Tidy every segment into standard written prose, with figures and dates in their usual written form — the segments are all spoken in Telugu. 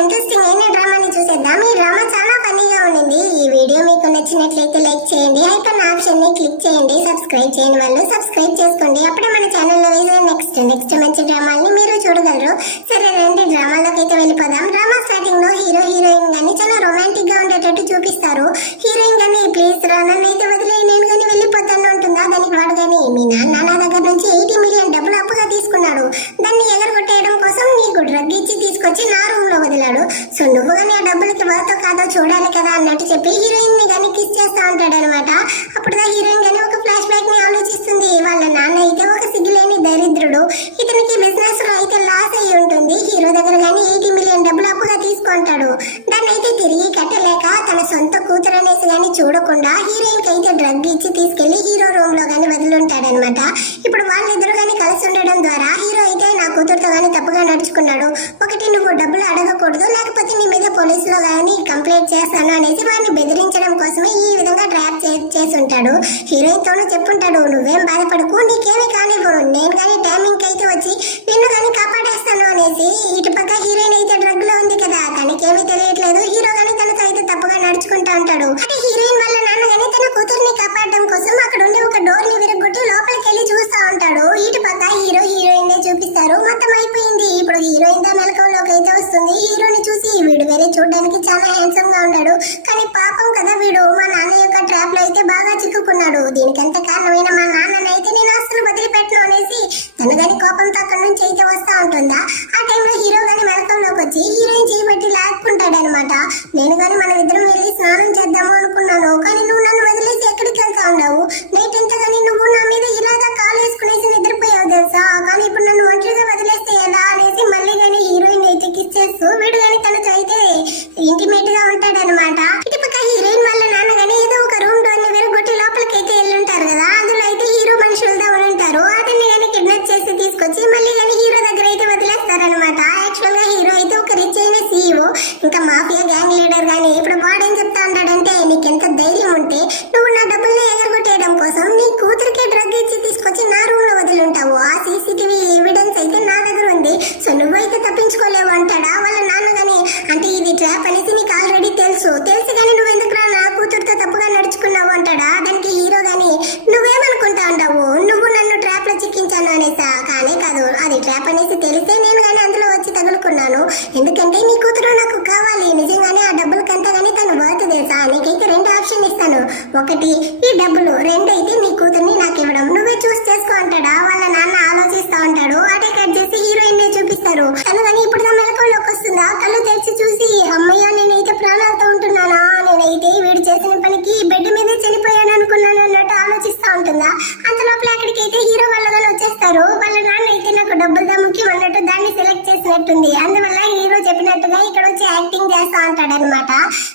ఇంట్రెస్టింగ్ అయిన డ్రామాని చూసేద్దాం. ఈ డ్రామా చాలా ఫన్నీగా ఉండింది. ఈ వీడియో మీకు నచ్చినట్లయితే లైక్ చేయండి, ఐకాన్ ఆప్షన్ ని క్లిక్ చేయండి, సబ్స్క్రైబ్ చేయని వాళ్ళు సబ్స్క్రైబ్ చేసుకోండి. అప్పుడే మన ఛానల్లో వేసే నెక్స్ట్ మంచి డ్రామాల్ని మీరు చూడగలరు. సరే రండి డ్రామాలోకి అయితే వెళ్ళిపోదాం. డ్రామా స్టార్టింగ్ లో హీరో హీరోయిన్ గాని చాలా రొమాంటిక్ గా ఉండేటట్టు చూపిస్తారు. హీరోయిన్ గాని ప్లీజ్ రా నన్ను అయితే వదిలే, నేను గాని వెళ్ళిపోతాను అంటుందా. దానికి వాడు గాని మీ నాన్న నా దగ్గర నుంచి 80 మిలియన్ డబ్బులు అప్పుగా తీసుకున్నాడు, దాన్ని ఎగరగొట్టేయడం కోసం నీకు డ్రగ్ ఇచ్చి తీసుకొచ్చి నా రూమ్ లో వదిలాడు. సో నువ్వు గానీ ఆ డబ్బులకి వర్తో కాదో చూడాలి కదా అన్నట్టు చెప్పి హీరోయిన్ ని గానీ కిస్ చేస్తా ఉంటాడు అనమాట. అప్పుడు హీరోయిన్ గానీ ఒక ఫ్లాష్ బ్యాక్ ని ఆలోచిస్తుంది. వాళ్ళ నాన్న అయితే ఒక సిగ్గులేని దరిద్రుడు, ఇతనికి బిజినెస్ లో అయితే లాస్ అయ్యి ఉంటుంది. హీరో దగ్గర గానీ 80 మిలియన్ డబ్బులు అప్పుగా తీసుకుంటాడు. దాన్ని అయితే తిరిగి కట్టలేక తన సొంత కూతురు అనేసి గానీ చూడకుండా హీరోయిన్ కి అయితే డ్రగ్ ఇచ్చి తీసుకెళ్లి హీరో రూమ్ లో గానీ వదిలింటాడనమాట. ఇప్పుడు వాళ్ళిద్దరు గానీ కలిసి ఉండడం ద్వారా హీరో అయితే నా కూతురుతో గానీ తప్పుగా నడుచుకున్నాడు, ఒకటి నువ్వు డబ్బులు అడగకూడదు లేకపోతే నీ మీద పోలీసులో గానీ కంప్లైంట్ చేస్తాను అనేసి వాడిని బెదిరించడం కోసమే ఈ విధంగా ట్రాప్ చేసి ఉంటాడు. హీరోయిన్ తోనూ చెప్పుంటాడు, నువ్వేం బాధపడకు, నీకేమీ కానివ్వను, నేను గానీ టైమింగ్ అయితే వచ్చి నిన్ను గానీ కాపాడేస్తాను అనేసి. ఇటు పక్క హీరోయిన్ అయితే డ్రగ్ లో ఉంది కదా, తనకేమీ తెలియట్లేదు. హీరో గానీ తనతో అయితే తప్పుగా నడుచుకుంటా ఉంటాడు. అంటే హీరోయిన్ వాళ్ళ నాన్న గానీ తన కూతుర్ని కాపాడడం కోసం అక్కడ ఉండి ఒక డోర్ ని విరగొట్టి లోపలికి వెళ్ళి చూస్తా ఉంటాడు. ఇటు పక్క హీరో హీరోయిన్ నే చూపిస్తారు. మొత్తం అయిపోయింది. ఇప్పుడు హీరోయిన్ దా మెలకువలోకి అయితే వస్తుంది. హీరోని చూసి వీడు వేరే చూడడానికి చాలా హ్యాండ్సమ్ గా ఉన్నాడు, కానీ పాపం కదా వీడు మా నాన్న యొక్క ట్రాప్ లో అయితే బాగా చిక్కుకున్నాడు. దీనికంత కారణమైన మా నాన్ననైతే నేను అసలు వదిలిపెట్టను అనేసి తను గాని కోపంతో అక్కడి నుంచి అయితే వస్తా ఉంటుందా. ఆ టైంలో హీరో గాని మెలకువలోకి వచ్చి హీరోయిన్ చేయబట్టి లాక్కుంటాడు అనమాట. నేను గాని మన ఇద్దరం వెళ్ళి స్నానం చేద్దాము అనుకున్నాను, కానీ నువ్వు నన్ను వదిలేసి ఎక్కడికి వెళ్తా ఉన్నావు. నైట్ ఎంత కానీ నువ్వు నా మీద ఇలాగా కాలు వేసుకునేసి నిద్రపోయావు తెలుసా, కానీ ఇప్పుడు నన్ను ఒంటరిగా వదిలేస్తే ఎలా అనేసి మళ్ళీ గానీ హీరోయిన్ అయితే కిస్ చేస్తూ వీడు గానీ తనతో అయితే ఇంటిమేట్ గా ఉంటాడనమాట. ఇటు పక్క హీరోయిన్ వాళ్ళ నాన్న గానీ ఏదో ఒక రూమ్ డోర్ ని విరగొట్టి లోపలికి అయితే వెళ్ళుంటారు కదా, అందులో అయితే హీరో మనుషులతో ఉంటారు. అతన్ని గానీ కిడ్నాప్ చేసి తీసుకొచ్చి మళ్ళీ గానీ హీరో దగ్గర అయితే వదిలేస్తారనమాట. యాక్చువల్ గా హీరో అయితే ఒక రిచ్ అయిన సీఈఓ, ఇంకా మాఫియా గ్యాంగ్ లీడర్ గానీ. ఇప్పుడు వాడేం చెప్తా ఉంటాడంటే, నీకెంత ధైర్యం ఉంటే నువ్వు నా డబ్బుల్ని ఎగరగొట్టేయడం కోసం నీ కూతురికి డ్రగ్ ఇచ్చి తీసుకొచ్చి నా రూమ్ లో వదిలింటావు, ఆ సీసీటీవీ ఎవిడెన్స్ అయితే నా దగ్గర ఉంది, సో నువ్వైతే తప్పించుకోలేవు అంటాడా వాళ్ళ నాన్న గానీ. అంటే ఇది ట్రాప్ అనేసి నీకు ఆల్రెడీ తెలుసు కానీ నువ్వు ఎందుకు నా కూతురుతో తప్పుగా నడుచుకున్నావు అంటాడా. దానికి హీరో గానీ నువ్వేమనుకుంటా ఉంటావు, నువ్వు నన్ను ట్రాప్ లో చిక్కించాను అనేసా, కానే కాదు అది ట్రాప్ అనేసి తెలిస్తే నేను గానీ అందులో వచ్చి తగులుకున్నాను, ఎందుకంటే నీ కూతురు నాకు కావాలి. నిజంగానే ఆ డబ్బుల కంతా గానీ తను వర్త్ తెలుసా. నీకైతే 2 ఆప్షన్ ఇస్తాను, ఒకటి ఈ డబ్బులు, 2 అయితే నీ కూతుర్ని నాకు ఇవ్వడం, నువ్వే చూస్ చేసుకో అంటాడా. వాళ్ళ నాన్న ఆలోచిస్తా ఉంటాడు. అటే కట్ చేసి హీరోయిన్ నే చూపిస్తారు. తను కానీ ఇప్పుడు నా మెలకువలోకి వస్తుందా, కళ్ళు తెరిచి చూసి అమ్మయ్య నేనైతే ప్రాణాలతో ఉంటున్నానా, నేనైతే వీడు చేసిన పనికి బెడ్ మీదే చనిపోయాను అనుకున్నాను అన్నట్టు ఆలోచిస్తా ఉంటుందా. అంత లోపల అక్కడికైతే హీరో వాళ్ళ వచ్చేస్తారు. వాళ్ళ నాన్న అయితే నాకు డబ్బులదా ముఖ్యం అన్నట్టు దాన్ని సెలెక్ట్ చేసినట్టుంది, అందువల్ల హీరో చెప్పినట్టుగా ఇక్కడ వచ్చి యాక్టింగ్ చేస్తా ఉంటాడు అనమాట.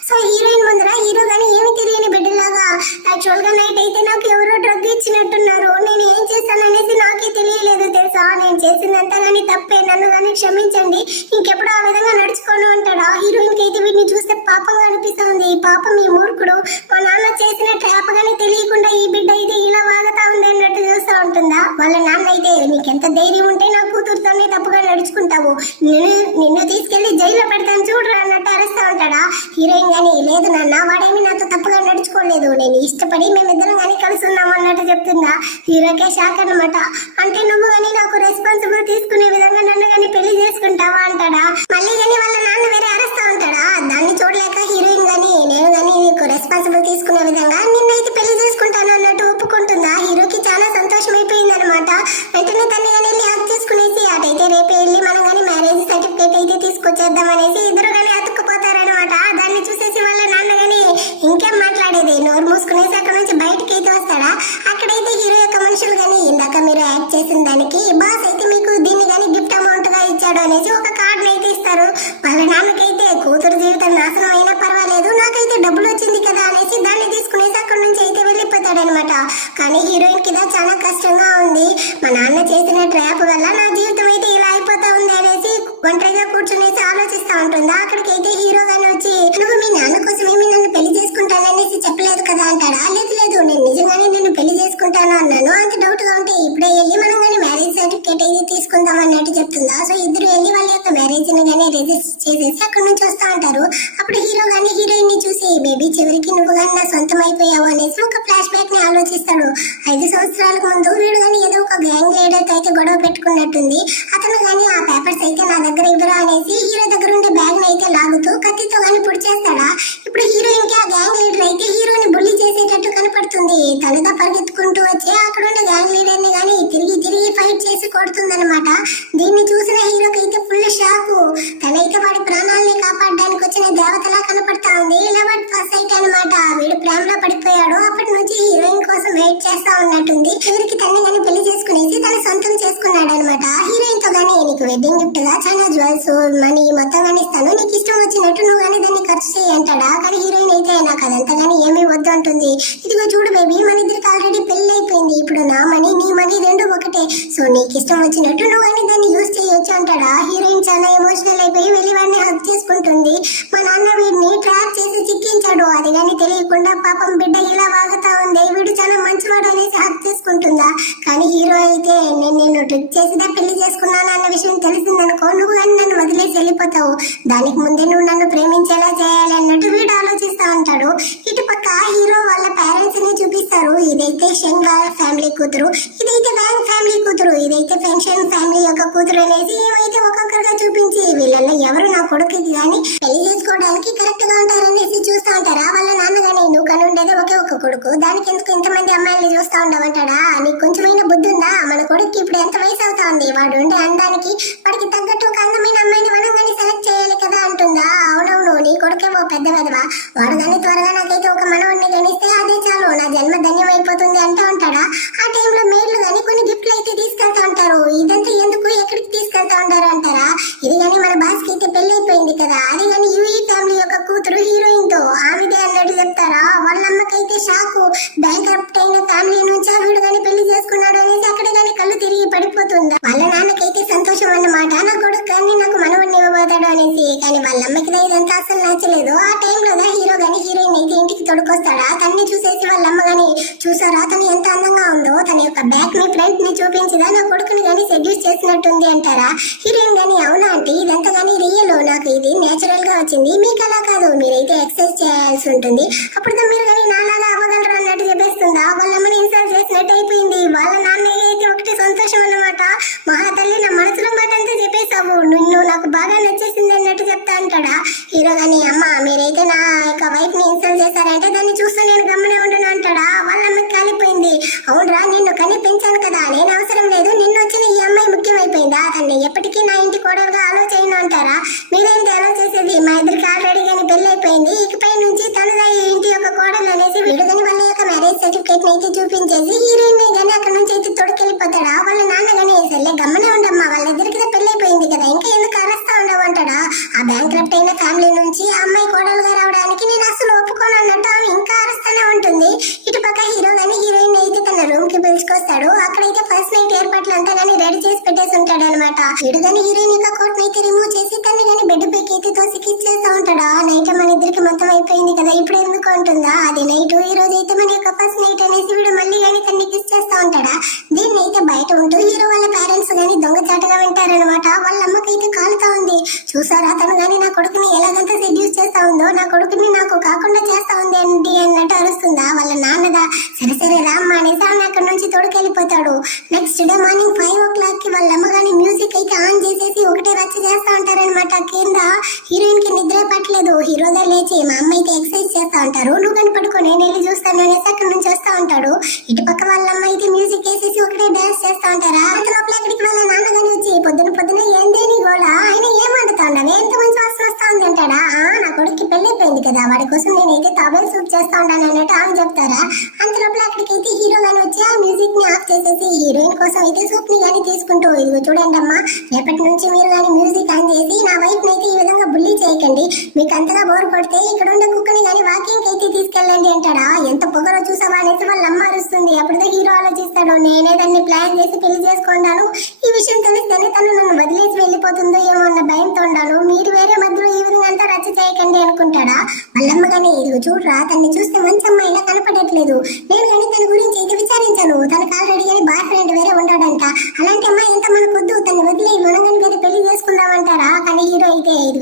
సో హీరోయిన్ ముందర హీరో గానీ ఏమి తెలియని బిడ్డలాగా, యాక్చువల్ గా నైట్ అయితే నాకు ఎవరో డ్రగ్ ఇచ్చినట్టున్నారు, నేను ఏం చేస్తాను అనేసి నాకే తెలియలేదు తెలుసా, నేను చేసిందంతా గానీ తప్పే, నన్ను గానీ క్షమించండి, ఇంకెప్పుడు ఆ విధంగా నడుచుకోను అంటాడా. హీరోయిన్ కి అయితే వీటిని చూస్తే పాపంగా అనిపిస్తుంది. పాపం ఈ మూర్ఖుడు మా నాన్న చేసిన ట్రాప్ గానీ తెలియకుండా ఈ బిడ్డ అయితే ఇలా వాగుతా ఉంది అన్నట్టు చూస్తా ఉంటుందా. వాళ్ళ నాన్న అయితే నీకెంత ధైర్యం ఉంటే నా కూతురుతోనే తప్పుగా నడుచుకుంటావు, నిన్ను తీసుకెళ్లి జైల్లో పెడతాను చూడరా అన్నట్టు అరుస్తా ఉంటాడా. హీరోయిన్ గానీ లేదు నాన్న వాడేమి నాతో తప్పుగా నడుచుకోలేదు, నేను ఇష్టపడి మేమిద్దరం గానీ కలిసి ఉన్నాం అన్నట్టు చెప్తుందా. హీరోకే షాక్ అనమాట. అంటే నువ్వు గానీ నాకు రెస్పాన్సిబుల్ తీసుకునే విధంగా నన్ను గానీ పెళ్లి చేసుకుంటావా అంటాడా. మళ్ళీ గానీ వాళ్ళ నాన్న వేరే అరుస్తా ఉంటాడా. దాన్ని చూడలేక హీరోయిన్ గానీ నేను గానీ నీకు రెస్పాన్సిబుల్ తీసుకునే విధంగా నిన్నైతే పెళ్లి చేసుకుంటాను అన్నట్టు ఒప్పుకుంటుందా. హీరోకి చాలా సంతోషం అయిపోయింది అనమాట. వెంటనే తల్లి గానీ వెళ్ళి హక్ చేసుకునేసి అటైతే రేపే వెళ్ళి మనం గానీ మ్యారేజ్ సర్టిఫికేట్ అయితే తీసుకొచ్చేద్దాం అనేసి ఇద్దరు గానీ అతుక్కుపోతారనమాట. దాన్ని చూసేసి వాళ్ళ నాన్న గానీ ఇంకేం మాట్లాడేది, నోరు మూసుకునేసి అక్కడ నుంచి బయటకి అయితే వస్తాడా. అక్కడైతే హీరో యొక్క మనుషులు గానీ ఇందాక మీరు యాక్ట్ చేసిన దానికి బాస్ అయితే మీకు దీన్ని గానీ గిఫ్ట్ అమౌంట్ గా ఇచ్చాడు అనేసి ఒక కార్డు అయితే ఇస్తారు. వాళ్ళ నాన్నకైతే కూతురు జీవితం నాశనం అయినా పర్వాలేదు, నాకైతే డబ్బులు వచ్చింది కదా అనేసి దాన్ని తీసుకునేసి అక్కడ నుంచి అయితే వెళ్ళిపోతాడనమాట. కానీ హీరోయిన్ కి చాలా కష్టంగా ఉంది, మా నాన్న చేసిన ట్రాప్ వల్ల నా జీవితం అయితే ఇలా అయిపోతా ఉంది అనేసి ఒంటరిగా కూర్చునేసి ఆలోచిస్తా ఉంటుందా. అక్కడికైతే హీరో గానీ వచ్చి నువ్వు మీ నాన్న కోసం ఏమి నన్ను పెళ్లి చేసుకుంటాననేసి చెప్పలేదు కదా అంటాడా. లేదు నేను నిజంగానే నన్ను పెళ్లి చేసుకుంటాను అన్నాను, అంత డౌట్ గా ఉంటే ఇప్పుడే వెళ్ళి మనం గానీ మ్యారేజ్ సర్టిఫికేట్ అయితే తీసుకుందాం అన్నట్టు చెప్తుందా. సో ఇద్దరు వెళ్ళి వాళ్ళ యొక్క మ్యారేజ్ ని గానీ రిజిస్టర్ చేసేసి అక్కడ నుంచి వస్తా ఉంటారు. అప్పుడు హీరో గానీ హీరోయిన్ ని చూసి బేబీ చివరికి నువ్వు గానీ నా సొంతం అయిపోయావు అనేసి ఒక ఫ్లాష్ బ్యాక్ ని ఆలోచిస్తాడు. 5 సంవత్సరాలకు ముందు వీడు గానీ ఏదో ఒక గ్యాంగ్ లీడర్ తో అయితే గొడవ పెట్టుకున్నట్టుంది. అతను గానీ ఆ పేపర్స్ అయితే నా దగ్గర ఇవ్వరా అనేసి హీరో దగ్గర ఉండే బ్యాగ్ ని అయితే లాగుతూ కత్తితో గానీ పొడి చేస్తాడా. ఇప్పుడు హీరోయిన్ కి ఆ గ్యాంగ్ లీడర్ అయితే హీరోని బుల్లి చేసేటట్టు కనపడుతుంది. తనదా పరిగెత్తుకుంటూ వచ్చి అక్కడ ఉన్న గ్యాంగ్ లీడర్ ని గానీ తిరిగి ఫైట్ చేసి కొడుతుందన్నమాట. దీన్ని చూసిన హీరోకి అయితే ఫుల్ షాక్. తనైతే వాడి ప్రాణాలని కాపాడడానికి వచ్చిన దేవతలా కనపడతా ఉంది. ఇలా వాడి ఫస్ట్ సైట్ అనమాట. వీడు ప్రేమలో పడిపోయాడు. అప్పటి నుంచి హీరోయిన్ కోసం వెయిట్ చేస్తా ఉన్నట్టుంది. చివరికి తన్ని గానీ పెళ్లి చేసుకునేసి తన సొంతం చేసుకున్నాడు అనమాట. హీరోయిన్ తో గానీ నీకు వెడ్డింగ్ గిఫ్ట్ గా చాలా జ్యువెల్స్ మనీ మొత్తం గానీ ఇస్తాను, నీకు ఇష్టం వచ్చినట్టు నువ్వు గానీ దాన్ని ఖర్చు చేయి అంటాడా. కానీ హీరోయిన్ అయితే నాకు అదంతా గానీ ఏమీ వద్దు అంటుంది. ఇదిగో చూడు బేబీ, మన ఇద్దరికి ఆల్రెడీ పెళ్లి అయిపోయింది. ఇప్పుడు నా మనీ నీ మనీ రెండు ఒకటే. సో నీకు ఇష్టం వచ్చినట్టు నువ్వు కానీ దాన్ని యూజ్ చేయొచ్చు అంటాడా. హీరోయిన్ చాలా ఎమోషనల్ అయిపోయి వెళ్ళి వాడిని హక్ చేసుకుంటుంది. మా నాన్న వీడిని ట్రాప్ చేసి చిక్కించాడు, అది కానీ తెలియకుండా పాపం బిడ్డ ఇలా వాగుతా ఉంది, వీడు చాలా మంచివాడు అనేసి హక్ చేసుకుంటుందా. కానీ హీరో అయితే నేను ట్రిక్ చేసిదా పెళ్లి చేసుకున్నాను అన్న విషయం తెలిసిందనుకో, నువ్వు కానీ నన్ను వదిలేసి వెళ్ళిపోతావు, దానికి ముందే నువ్వు నన్ను ప్రేమించేలా చేయాలి అన్నట్టు వీడు ఆలోచిస్తా ఉంటాడు. ఇటు పక్క హీరో వాళ్ళ పేరెంట్స్ ని చూపిస్తారు. ఇదైతే షెంగ్ ఫ్యామిలీ కూతురు, ఇదైతే వ్యాంగ్ ఫ్యామిలీ కూతురు, ఇదైతే ఫెన్షన్ ఫ్యామిలీ యొక్క కూతురు అనేసి ఏమైతే ఒక్కొక్కరుగా చూపించి వీళ్ళల్లో ఎవరు నా కొడుకుకి గానీ పెళ్లి చేసుకోవడానికి కరెక్ట్ గా ఉంటారనేసి చూస్తా ఉంటారా. వాళ్ళ నాన్న గానీ నువ్వు కను ఉండేది ఒకే ఒక కొడుకు, దానికి ఎందుకు ఇంతమంది అమ్మాయిల్ని చూస్తా ఉండవంటాడా. నీకు కొంచెమైనా బుద్ధి ఉందా, మన కొడుకు ఇప్పుడు ఎంత వయసు అవుతా ఉంది, వాడు ఉండే అందానికి వాడికి తగ్గట్టు ఒక అందమైన అమ్మాయిని మనం కానీ సెలెక్ట్ చేయాలి కదా అంటుందా. అవునవును, నీ కొడుకే ఓ పెద్ద వెదవా, వాడు కానీ త్వరగా నాకైతే ఒక మనవడిని గణిస్తే అదే చాలు, నా జన్మ ధన్యం అయిపోతుంది అంటూ ఉంటాడా. ఆ టైంలో మేడ్లు కానీ కొన్ని గిఫ్ట్లు అయితే తీసుకెళ్తా ఉంటారు. ఇదంతా ఎందుకు ఎక్కడికి తీసుకెళ్తా ఉంటారు అంటారా. ఇది కానీ మన బాస్ కి అయితే పెళ్లి అయిపోయింది కదా, అది కానీ యూఈ ఫ్యామిలీ యొక్క కూతురు హీరోయిన్ తో ఆమెదే అన్నట్టు చెప్తారా. వాళ్ళ అమ్మకైతే షాకు, బ్యాంక్ కరప్ట్ అయిన ఫ్యామిలీ నుంచి వీడు కానీ పెళ్లి చేసుకున్నాడు అనేసి అక్కడ కానీ కళ్ళు తిరిగి పడిపోతుందా. వాళ్ళ నాన్నకైతే సంతోషం అన్నమాట, నా కొడుకు కానీ నాకు మనవడిని ఇవ్వబోతాడు అనేసి. కానీ వాళ్ళ అమ్మకి ఇదంతా అసలు నచ్చలేదు. ఆ టైంలో హీరో గానీ హీరోయిన్ అయితే ఇంటికి తొడుకొస్తాడా. తన్ని చూసేసి వాళ్ళ అమ్మ గానీ చూసారా తను ఎంత అందంగా ఉందో, తన యొక్క బ్యాక్ ని ఫ్రంట్ ని చూపించదా నా కొడుకుని గానీ సెడ్యూస్ చేసినట్టుంది అంటారా. హీరోయిన్ గానీ అవునా అంటే ఇదంతా గానీ రియల్, నాకు ఇది నేచురల్ గా వచ్చింది, మీకు అలా కాదు, మీరైతే ఎక్సర్సైజ్ చేయాల్సి ఉంటుంది, అప్పుడు మీరు కానీ నాలాగా అవ్వగలరు అన్నట్టు చెప్పేస్తుందా. వాళ్ళ అమ్మని ఇన్సల్ట్ చేసినట్టు అయిపోయింది. వాళ్ళ నాన్న అయితే ఒకటి సంతోషం అన్నమాట, మహాతల్లి నా మనసులో మాట అంతా చెప్పేసావు, నిన్ను నాకు బాగా నచ్చేసింది అన్నట్టు చెప్తా అంటాడా. హీరో గానీ అమ్మ మీరైతే నా యొక్క వైఫ్ ని ఇన్సల్ట్ చేశారంటే దాన్ని చూస్తూ నేను గమ్మనే ఉండను అంటాడా. వాళ్ళ అమ్మకి కాలిపోయింది. అవునరా, నిన్ను కని పెంచాను కదా, నేను అవసరం లేదు, నిన్ను వచ్చిన ఈ అమ్మాయి ముఖ్యమైపోయిందా, తన్ని ఎప్పటికీ నా ఇంటి కోడలుగా ఆలోచన అంటారా. మీరేంటి అలో చేసేది, మా ఇద్దరికి ఆల్రెడీ కానీ పెళ్లి అయిపోయింది, ఇకపై నుంచి తనగా ఈ ఇంటి యొక్క కోడలు అనేసి వీడుగని వాళ్ళ యొక్క మ్యారేజ్ సర్టిఫికేట్ అయితే చూపించేసి హీరోయిన్ గానీ అక్కడ నుంచి అయితే తొడికెళ్ళిపోతాడా. వాళ్ళ నాన్న గానీ సర్లే గమ్మనే ఉండమ్మా, వాళ్ళిద్దరికి పెళ్లి అయిపోయింది కదా, ఇంకా ఎందుకు అరస్తా ఉండవంటాడా. ఆ బ్యాంక్ కరప్ట్ అయిన ఫ్యామిలీ నుంచి ఆ అమ్మాయి కోడలుగా రావడానికి నేను అసలు ఒప్పుకోను అన్నట్టు ఆమె ఇంకా అరుస్తూనే ఉంటుంది. ఇటు పక్క హీరో గానీ హీరోయిన్ అయితే తన రూమ్ కి పిలుచుకొస్తాడు. అక్కడైతే ఫస్ట్ నైట్ ఏర్పాట్లు అంతా గానీ రెడీ చేసి పెట్టేసి ఉంటాడు అనమాట. ఇటు గానీ హీరోయిన్ యొక్క కోట్ అయితే రిమూవ్ చేసి తన్ని గానీ బెడ్ పైకి అయితే తోసి కిస్ చేస్తా ఉంటాడా. నైట్ మన ఇద్దరికి మొత్తం అయిపోయింది కదా, ఇప్పుడు ఎందుకు అంటుందా. అది నైట్ ఈ రోజు అయితే మన యొక్క ఫస్ట్ నైట్ అనేసి వీడు మళ్ళీ గానీ తన్ని కిస్ చేస్తా ఉంటాడా. దీన్ని అయితే బయట ఉంటూ హీరో వాళ్ళ పేరెంట్స్ గానీ దొంగచాటుగా వింటారనమాట. వాళ్ళ అమ్మకైతే కాలుతా ఉంది. చూసారా తను గానీ నా కొడుకుని ఎలాగంతా సెడ్యూస్ చేస్తా ఉందో, నా కొడుకుని నాకు కాకుండా చేస్తా ఉంది అండి అన్నట్టు అరుస్తుందా. వాళ్ళ నాన్నదా సరే రామ్మ అనేసి ఆమె అక్కడ నుంచి తోడుకెళ్ళిపోతాడు. నెక్స్ట్ డే మార్నింగ్ 5 o'clock కి వాళ్ళ అమ్మ గానీ మ్యూజిక్ అయితే ఆన్ చేసేసి ఒకటే రచ్చ చేస్తా ఉంటారనమాట. కింద హీరోయిన్ కి నిద్ర పట్టలేదు. హీరోగా లేచి మా అమ్మ అయితే ఎక్సర్సైజ్ చేస్తా ఉంటారు, నువ్వు కానీ పడుకో నేను వెళ్ళి చూస్తాను అనేసి అక్కడ నుంచి వస్తా ఉంటాడు. ఇటు పక్క వాళ్ళ అమ్మ అయితే మ్యూజిక్ వేసేసి ఒకటే డాన్స్ చేస్తా ఉంటారా. అంత లోపల అక్కడికి వాళ్ళ నాన్న గానీ వచ్చి పొద్దున ఏందే నీ గోళ, ఆయన ఏమంటుతా ఉండవు, ఎంత మంచి వాసన వస్తా ఉంది అంటాడా. నా కొడుకు పెళ్లి అయిపోయింది కదా, వాడి కోసం నేనైతే తాబేలు సూప్ చేస్తా ఉంటాను అన్నట్టు ఆమె చెప్తారా. అంత లోపల అక్కడికైతే హీరో గానీ వచ్చి ఆ మ్యూజిక్ ని ఆఫ్ చేసేసి హీరోయిన్ కోసం అయితే సూప్ ని గానీ తీసుకుంటూ, ఇదిగో చూడండి అమ్మా, రేపటి నుంచి మీరు గానీ మ్యూజిక్ ఆన్ చేసి నా వైఫ్ అయితే ఈ విధంగా బుల్లి చేయకండి, మీకు అంతగా బోర్ కొడితే ఇక్కడ ఉండే కుక్కని గానీ వాకింగ్ అయితే తీసుకెళ్ళండి అంటాడా. ఎంత పొగరో చూసావా అనేసి వాళ్ళ అమ్మ అరుస్తుంది. అప్పుడుతో హీరో ఆలోచిస్తాడు, నేనే దాన్ని ప్లాన్ చేసి పెళ్లి చేసుకున్నాను, ఈ విషయం తెలిస్తేనే తను నన్ను వదిలేసి వెళ్ళిపోతుందో ఏమో అన్న భయంతో ఉండాను, మీరు వేరే మధ్యలో ఈ విధంగా అంతా రచ్చ చేయకండి అనుకుంటాడా. వాళ్ళమ్మ గానీ ఇదిగో చూడరా, తన్ని చూస్తే మంచి అమ్మాయిలా కనపడట్లేదు, నేను కానీ తన గురించి అయితే విచారించాను, తనకు ఆల్రెడీ కానీ బాయ్ ఫ్రెండ్ వేరే ఉంటాడంట, అలాంటి అమ్మాయి ఎంత మనకు వద్దు, తను వదిలే మనం కానీ వేరే పెళ్లి చేసుకుందామంటారా. కానీ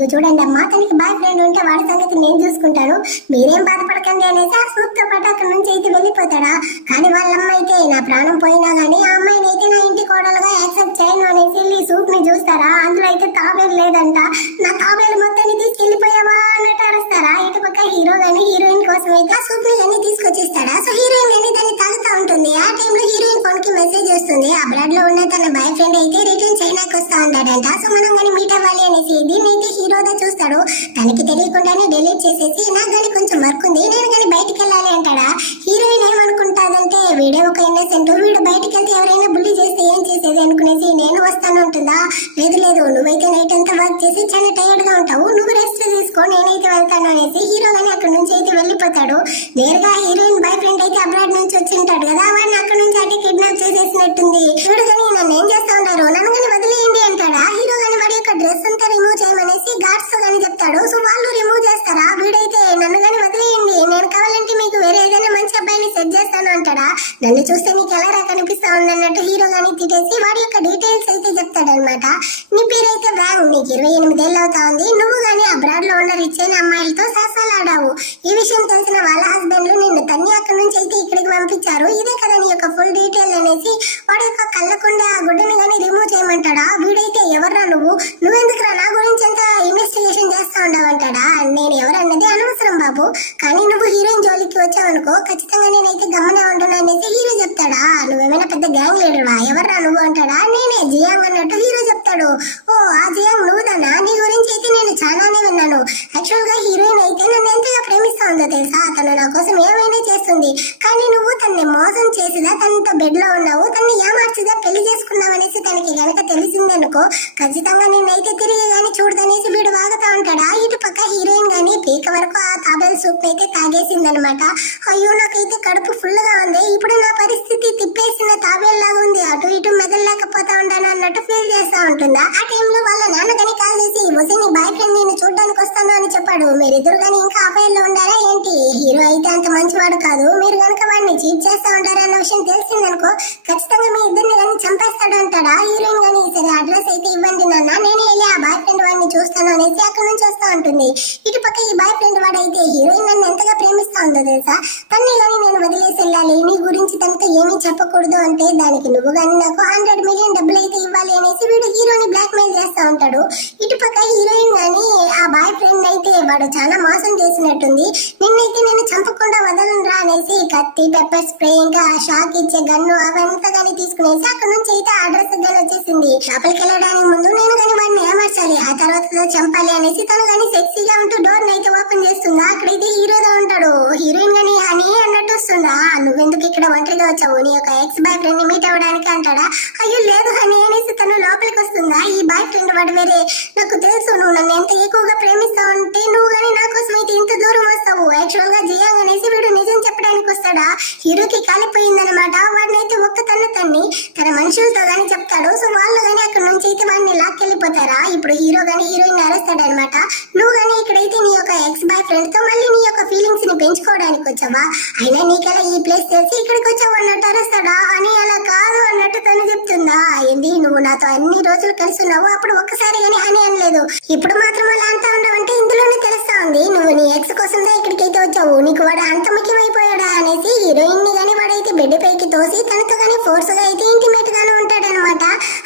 ఇదిగో చూడండి అమ్మా, తనకి బాయ్ ఫ్రెండ్ ఉంటే వాడి సంగతి నేను చూసుకుంటాను, మీరేం బాధపడకండి అనేసి ఆ సూప్ తో పాటు అక్కడ నుంచి అయితే వెళ్ళిపోతాడా. కానీ వాళ్ళ అమ్మ అయితే నా ప్రాణం పోయినా గానీ ఆ అమ్మాయిని అయితే నా ఇంటి కోడలుగా యాక్సెప్ట్ చేయను అనేసి వెళ్ళి సూప్ ని చూస్తారా. అందులో అయితే తాబేలు లేదంట. నా తాబేలు మొత్తాన్ని తీసుకెళ్లిపోయావా అన్నట్టు అరుస్తారా. ఇటు పక్క హీరో గానీ హీరోయిన్ కోసం అయితే ఆ సూప్ ని అన్ని తీసుకొచ్చిస్తాడా. సో హీరోయిన్ వెళ్ళి దాన్ని తాగుతా ఉంటుంది. ఆ టైంలో హీరోయిన్ ఫోన్ కి మెసేజ్ వస్తుంది. అబ్రాడ్ లో ఉన్న తన బాయ్ ఫ్రెండ్ అయితే రిటర్న్ చైనాకి వస్తా ఉంటాడంట. సో మనం కానీ మీట్ అవ్వాలి అనేసి దీన్ని అయితే హీరోగా చూస్తాడు. తనకి తెలియకుండానే డిలీట్ చేసేసి నాకు కానీ కొంచెం వర్క్ ఉంది, నేను కానీ బయటికి వెళ్ళాలి అంటాడా. హీరోయిన్ ఏమనుకుంటాదంటే వీడే ఒక ఇన్నోసెంట్, వీడు బయటికి వెళ్తే ఎవరైనా బుల్లి చేస్తే ఏం చేసేది అనుకునేసి నేను వస్తాను ఉంటుందా. లేదు లేదు, నువ్వైతే నైట్ అంతా వర్క్ చేసి చాలా టైర్డ్ గా ఉంటావు, నువ్వు రెస్ట్ తీసుకో, నేనైతే వెళ్తాను అనేసి హీరో గానీ అక్కడ నుంచి అయితే వెళ్ళిపోతాడు. నేరుగా హీరోయిన్ బాయ్ ఫ్రెండ్ అయితే అబ్రాడ్ నుంచి వచ్చి ఉంటాడు కదా, వాడిని అక్కడ నుంచి అయితే కిడ్నాప్ చేసేసినట్టుంది. చూడు కానీ నన్ను ఏం చేస్తా ఉన్నారు, నన్ను కానీ వదిలేయండి అంటాడా. హీరో గానీ వాడి యొక్క డ్రెస్ అంతా రిమూవ్ చేయమనేసి గార్డ్స్ తో గానీ చెప్తాడు. సో వాళ్ళు రిమూవ్ చేస్తారా. వీడైతే నన్ను కానీ వదిలేయండి, నేను కావాలంటే మీకు వేరే ఏదైనా మంచి అబ్బాయిని సెట్ చేస్తాను అంటాడా. నన్ను చూస్తే నీకు ఎలా కనిపిస్తా ఉందన్నట్టు హీరో గానీ తిట్టేసి వాడి యొక్క డీటెయిల్స్ అయితే చెప్తాడనమాట. నీ పేరైతే వ్యాంగ్, నీకు 28 ఏళ్ళు అవుతా ఉంది, నువ్వు గానీ అబ్రాడ్ లో ఉన్న రిచ్ అయిన అమ్మాయిలతో సరసాలాడావు. ఈ విషయం తెలిసిన వాళ్ళ హస్బెండ్లు నిన్ను తన్ని అక్కడి నుంచి అయితే ఇక్కడికి పంపించారు, ఇదే కదా నీ యొక్క ఫుల్ డీటెయిల్ అనేసి వాడి యొక్క కళ్ళకుండా గుడ్డని గానీ రిమూవ్ చేయమంటాడా. వీడైతే ఎవర్రా నువ్వెందుకురా నా గురించి ఎంత ఇన్వెస్టిగేషన్ చేస్తా ఉండవంటాడా. నేను ఎవరన్నది అనవసరం బాబు, కానీ నువ్వు హీరోయిన్ జోలికి వచ్చావనుకో ఖచ్చితంగా నేనైతే గమనే ఉంటాను అనేసి హీరో చెప్తాడా. నువ్వేమైనా పెద్ద గ్యాంగ్ లీడర్వా, ఎవర్రా నువ్వు అంటాడా. నేనే జియాంగ్ అన్నట్టు హీరో చెప్తాడు. ఓ ఆ జియాంగ్ నువ్వుదానా, నీ గురించి అయితే నేను చాలానే విన్నాను. యాక్చువల్ గా హీరోయిన్ అయితే నన్ను ఎంతగా ప్రేమిస్తా ఉందో తెలుసా, తను నా కోసం ఏమైనా చేస్తుంది, కానీ నువ్వు తనని మోసం చేసిదా, తనతో బెడ్ లో ఉన్నావు, తనని ఏమార్చిదా పెళ్లి చేసుకున్నావు అనేసి తనకి గనక తెలిసిందనుకో ఖచ్చితంగా నిన్నైతే తిరిగి గానీ చూడదనేసి వీడు వాగుతా ఉంటాడా. ఇటు పక్క హీరోయిన్ గానీ పీక వరకు ఆ తాబేల్ సూప్ అయితే తాగేసిందనమాట. అయ్యో నాకైతే కడుపు ఫుల్ గా ఉంది, ఇప్పుడు నా పరిస్థితి తిప్పేసిన తాబేల్ లాగా ఉంది, అటు ఇటు మెదలలేకపోతా ఉంటాను అన్నట్టు ఫీల్ చేస్తా ఉంటుందా. ఆ టైంలో వాళ్ళ నాన్న గానీ కాల్ చేసి వస్తే నీ బాయ్ ఫ్రెండ్ నేను చూడడానికి వస్తాను అని చెప్పాడు. మీరిద్దరు గానీ ఇంకా అబ్బాయిల్లో ఉండారా ఏంటి, హీరో అయితే అంత మంచివాడు కాదు, మీరు గనక వాడిని చీట్ చేస్తా ఉంటారా అన్న విషయం తెలిసిందనుకో ఖచ్చితంగా మీ ఇద్దరిని గానీ చంపేస్తాడు అంటాడా. హీరోయిన్ గానీ సరే అడ్రస్ అయితే ఇవ్వండి నాన్న, నేనే వెళ్ళి ఆ బాయ్ ఫ్రెండ్ వాడిని చూస్తాను అనేసి అక్కడ నుంచి వస్తా ఉంటుంది. ఇటు పక్క ఈ బాయ్ ఫ్రెండ్ వాడైతే హీరోయిన్ నన్ను ఎంతగా ప్రేమిస్తా ఉందో తెలుసా, తన్ని కానీ నేను వదిలేసి వెళ్ళాలి, నీ గురించి తనతో ఏమీ చెప్పకూడదు అంటే దానికి నువ్వు కానీ నాకు 100 మిలియన్ డబ్బులు అయితే ఇవ్వాలి అనేసి వీడు హీరోని బ్లాక్ మెయిల్ చేస్తా ఉంటాడు. ఇటు పక్క హీరోయిన్ గానీ ఆ బాయ్ ఫ్రెండ్ అయితే వాడు చాలా మోసం చేసినట్టుంది, నిన్నైతే నేను చంపకుండా వదలనురా అనేసి కత్తి పెప్పర్ స్ప్రే ఇంకా షాక్ ఇచ్చే గన్ను అవంతా గానీ తీసుకునేసి అక్కడ నుంచి అయితే అడ్రస్ గానీ వచ్చేసింది. లోపలికి వెళ్ళడానికి ముందు నేను కానీ వాడిని ఏమర్చాలి, ఆ తర్వాత చంపాలి అనేసి తను కానీ సెక్సీగా ఉంటూ డోర్ అయితే ఓపెన్ చేస్తుందా. అక్కడైతే హీరోగా ఉంటాడు. హీరోయిన్ గానీ అని అన్నట్టు వస్తుందా, నువ్వెందుకు ఇక్కడ ఒంటరిగా వచ్చావు, నీ యొక్క ఎక్స్ బాయ్ ఫ్రెండ్ ని మీట్ అవ్వడానికి అంటాడా. అయ్యో లేదు హనీ అనేసి తను లోపలికి వస్తుందా. ఈ బాయ్ ఫ్రెండ్ వాడు వేరే, నాకు తెలుసు నువ్వు నన్ను ఎంత ఎక్కువగా ప్రేమిస్తావు అంటే నువ్వు గానీ నా కోసం అయితే ఇంత దూరం వస్తావు. యాక్చువల్ గా జియాంగ్ అనేసి వీడు నిజం చెప్పడానికి వస్తాడా. హీరోకి కాలిపోయిందనమాట, వాడిని అయితే ఒక్క తన్ని తన మనుషులతో గానీ చెప్తాడు. సో వాళ్ళు గానీ అక్కడ నుంచి అయితే వాడిని లాక్కెళ్ళిపోతారా. ఇప్పుడు హీరో గానీ హీరోయిన్ అరుస్తాడనమాట. నువ్వు గానీ ఇక్కడైతే నీ యొక్క ఎక్స్ బాయ్ ఫ్రెండ్ తో మళ్ళీ నీ యొక్క ఫీలింగ్స్ ని పెంచుకోవడానికి వచ్చావా, అయినా నీకెలా ఈ ప్లేస్ తెలిసి ఇక్కడికి వచ్చావు అన్నట్టు అరుస్తాడా. అని అలా కాదు అన్నట్టు తను చెప్తుందా. ఏంది నువ్వు నాతో అన్ని రోజులు కలిసి ఉన్నావు, అప్పుడు ఒక్కసారి గానీ అని అనలేదు, ఇప్పుడు మాత్రం అలా అంతా ఉన్నావంటే ఇందులోనే తెలుస్తా ఉంది నువ్వు నీ ఎక్స్ కోసంగా ఇక్కడికైతే వచ్చావు, నీకు వాడు అంత ముఖ్యమైపోయాడా అనేసి హీరోయిన్ ని గానీ వాడైతే బెడ్ పైకి తోసి తనతో గానీ ఫోర్స్ గా అయితే ఇంటిమేట్ గానే ఉంటాడనమాట.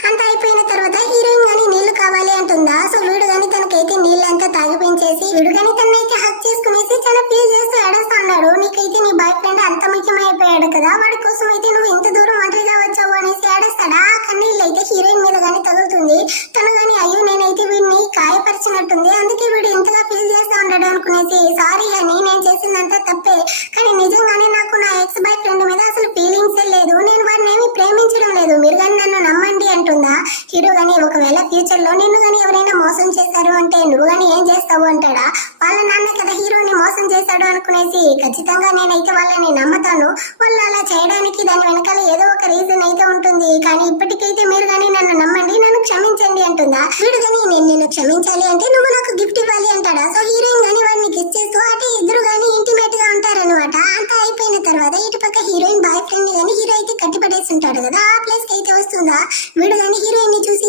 అంత అయిపోయిన తర్వాత హీరోయిన్ గానీ నీళ్లు కావాలి అంటుందా. సో వీడు గానీ తనకైతే నీళ్ళంతా తాగిపించేసి వీడు గానీ తనైతే హక్ చేసుకునేసి చాలా ఫీల్ చేస్తూ ఏడుస్తా ఉన్నాడు. నీకైతే నీ బాయ్ ఫ్రెండ్ అంత ముఖ్యమైపోయాడు కదా, వాడి కోసం అయితే నువ్వు ఇంత దూరం ఒంటరిగా వచ్చావు అనేసి ఏడుస్తాడా. కన్నీళ్ళు అయితే హీరోయిన్ మీద గానీ తగులుతుంది. తను గానీ అయ్యో నేనైతే వీడిని కాయపరిచినట్టుంది, అందుకే వీడు ఇంతగా ఫీల్ చేస్తా ఉన్నాడు అనుకునేసి సారీ అని నేను చేసిందంతా తప్పే, కానీ నిజంగానే నాకు నా ఎక్స్ బాయ్ ఫ్రెండ్ మీద అసలు ఫీలింగ్స్ లేదు, నేను వాడిని ఏమి ప్రేమించడం లేదు, మీరు కానీ నన్ను నమ్మండి అంటుందా. హీరో గానీ ఒకవేళ ఫ్యూచర్ లో నిన్ను గానీ ఎవరైనా మోసం చేశారు అంటే నువ్వు గానీ ఏం చేస్తావు అంటాడా. వాళ్ళ నాన్న కదా హీరోని మోసం చేశాడు అనుకునేసి ఖచ్చితంగా నేనైతే వాళ్ళని నమ్ముతాను, వాళ్ళు అలా చేయడానికి దాని వెనకాల ఏదో ఒక రీజన్ అయితే ఉంటుంది, కానీ ఇప్పటికైతే మీరు గానీ నన్ను నమ్మండి, నన్ను క్షమించండి అంటుందా. వీడు గానీ నేను నిన్ను క్షమించాలి అంటే నువ్వు నాకు గిఫ్ట్ ఇవ్వాలి అంటాడా. సో హీరోయిన్ గానీ వాడిని గిఫ్ట్ చేస్తూ అటు ఇద్దరు గానీ ఇంటిమేట్ గా ఉంటారనమాట. అంతా అయిపోయిన తర్వాత ఇటు పక్క హీరోయిన్ బాయ్ ఫ్రెండ్ గానీ హీరో అయితే కట్టిపడేసి ఉంటాడు కదా, ఆ ప్లేస్ కి అయితే వస్తుందా. వీడు గానీ హీరోయిన్ ని చూసి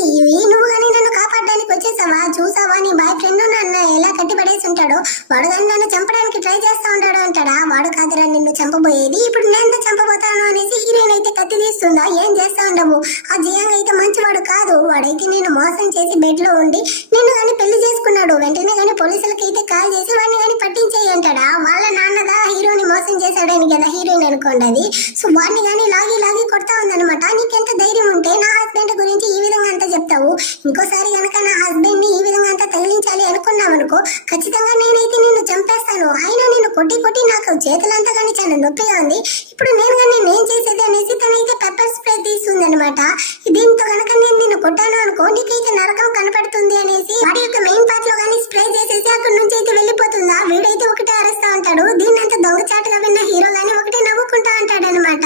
నువ్వు గానీ నన్ను కాపాడడానికి వచ్చేసావా, చూసావా నీ బాయ్ ఫ్రెండ్ నా వాడు కానీ నన్ను చంపడానికి ట్రై చేస్తా ఉంటాడు అంటాడా. వాడు కాదురా నిన్ను చంపబోయేది, ఇప్పుడు నేను చంపబోతాను అనేసి హీరోయిన్ అయితే కత్తి తీస్తుందా. ఏం చేస్తా ఉండము, ఆ జియాంగ్ అయితే మంచివాడు కాదు. వాడైతే నేను మోసం చేసి బెడ్ లో ఉండి నిన్ను కానీ పెళ్లి చేసుకున్నాడు. వెంటనే కానీ పోలీసులకి అయితే కాల్ చేసి వాడిని కానీ పట్టించేయి అంటాడా. వాళ్ళ నాన్నగా హీరోని మోసం చేశాడని కదా హీరోయిన్ అనుకోండి అది. సో వాడిని కానీ లాగి లాగి కొడతా ఉందనమాట. నీకెంత ధైర్యం ఉంటే నా హస్బెండ్ గురించి ఈ విధంగా అంతా చెప్తావు, ఇంకోసారి కనుక నా హస్బెండ్ ని ఈ విధంగా అంతా తగిలించాలి అనుకున్నావు అనుకో, ఖచ్చితంగా నేనైతే నిన్ను చంపేస్తాను. అయినా నేను కొట్టి కొట్టి నాకు చేతులంతా కానీ చాలా నొప్పిగా ఉంది. ఇప్పుడు నేను కానీ నేను చేసేది అనేసి తనైతే పెప్పర్ స్ప్రే తీస్తుంది అనమాట. దీంతో కనుక నేను నిన్ను కొట్టాను అనుకో నీకైతే నరకం కనపడుతుంది అనేసి వాడి యొక్క మెయిన్ పార్ట్ లో కానీ స్ప్రే చేసేసి అక్కడి నుంచి అయితే వెళ్ళిపోతుందా. వీడైతే ఒకటే అరుస్తా ఉంటాడు. దీన్ని అంతా దొంగచాటుగా విన్న హీరో గానీ ఒకటే నవ్వుకుంటా ఉంటాడు అనమాట.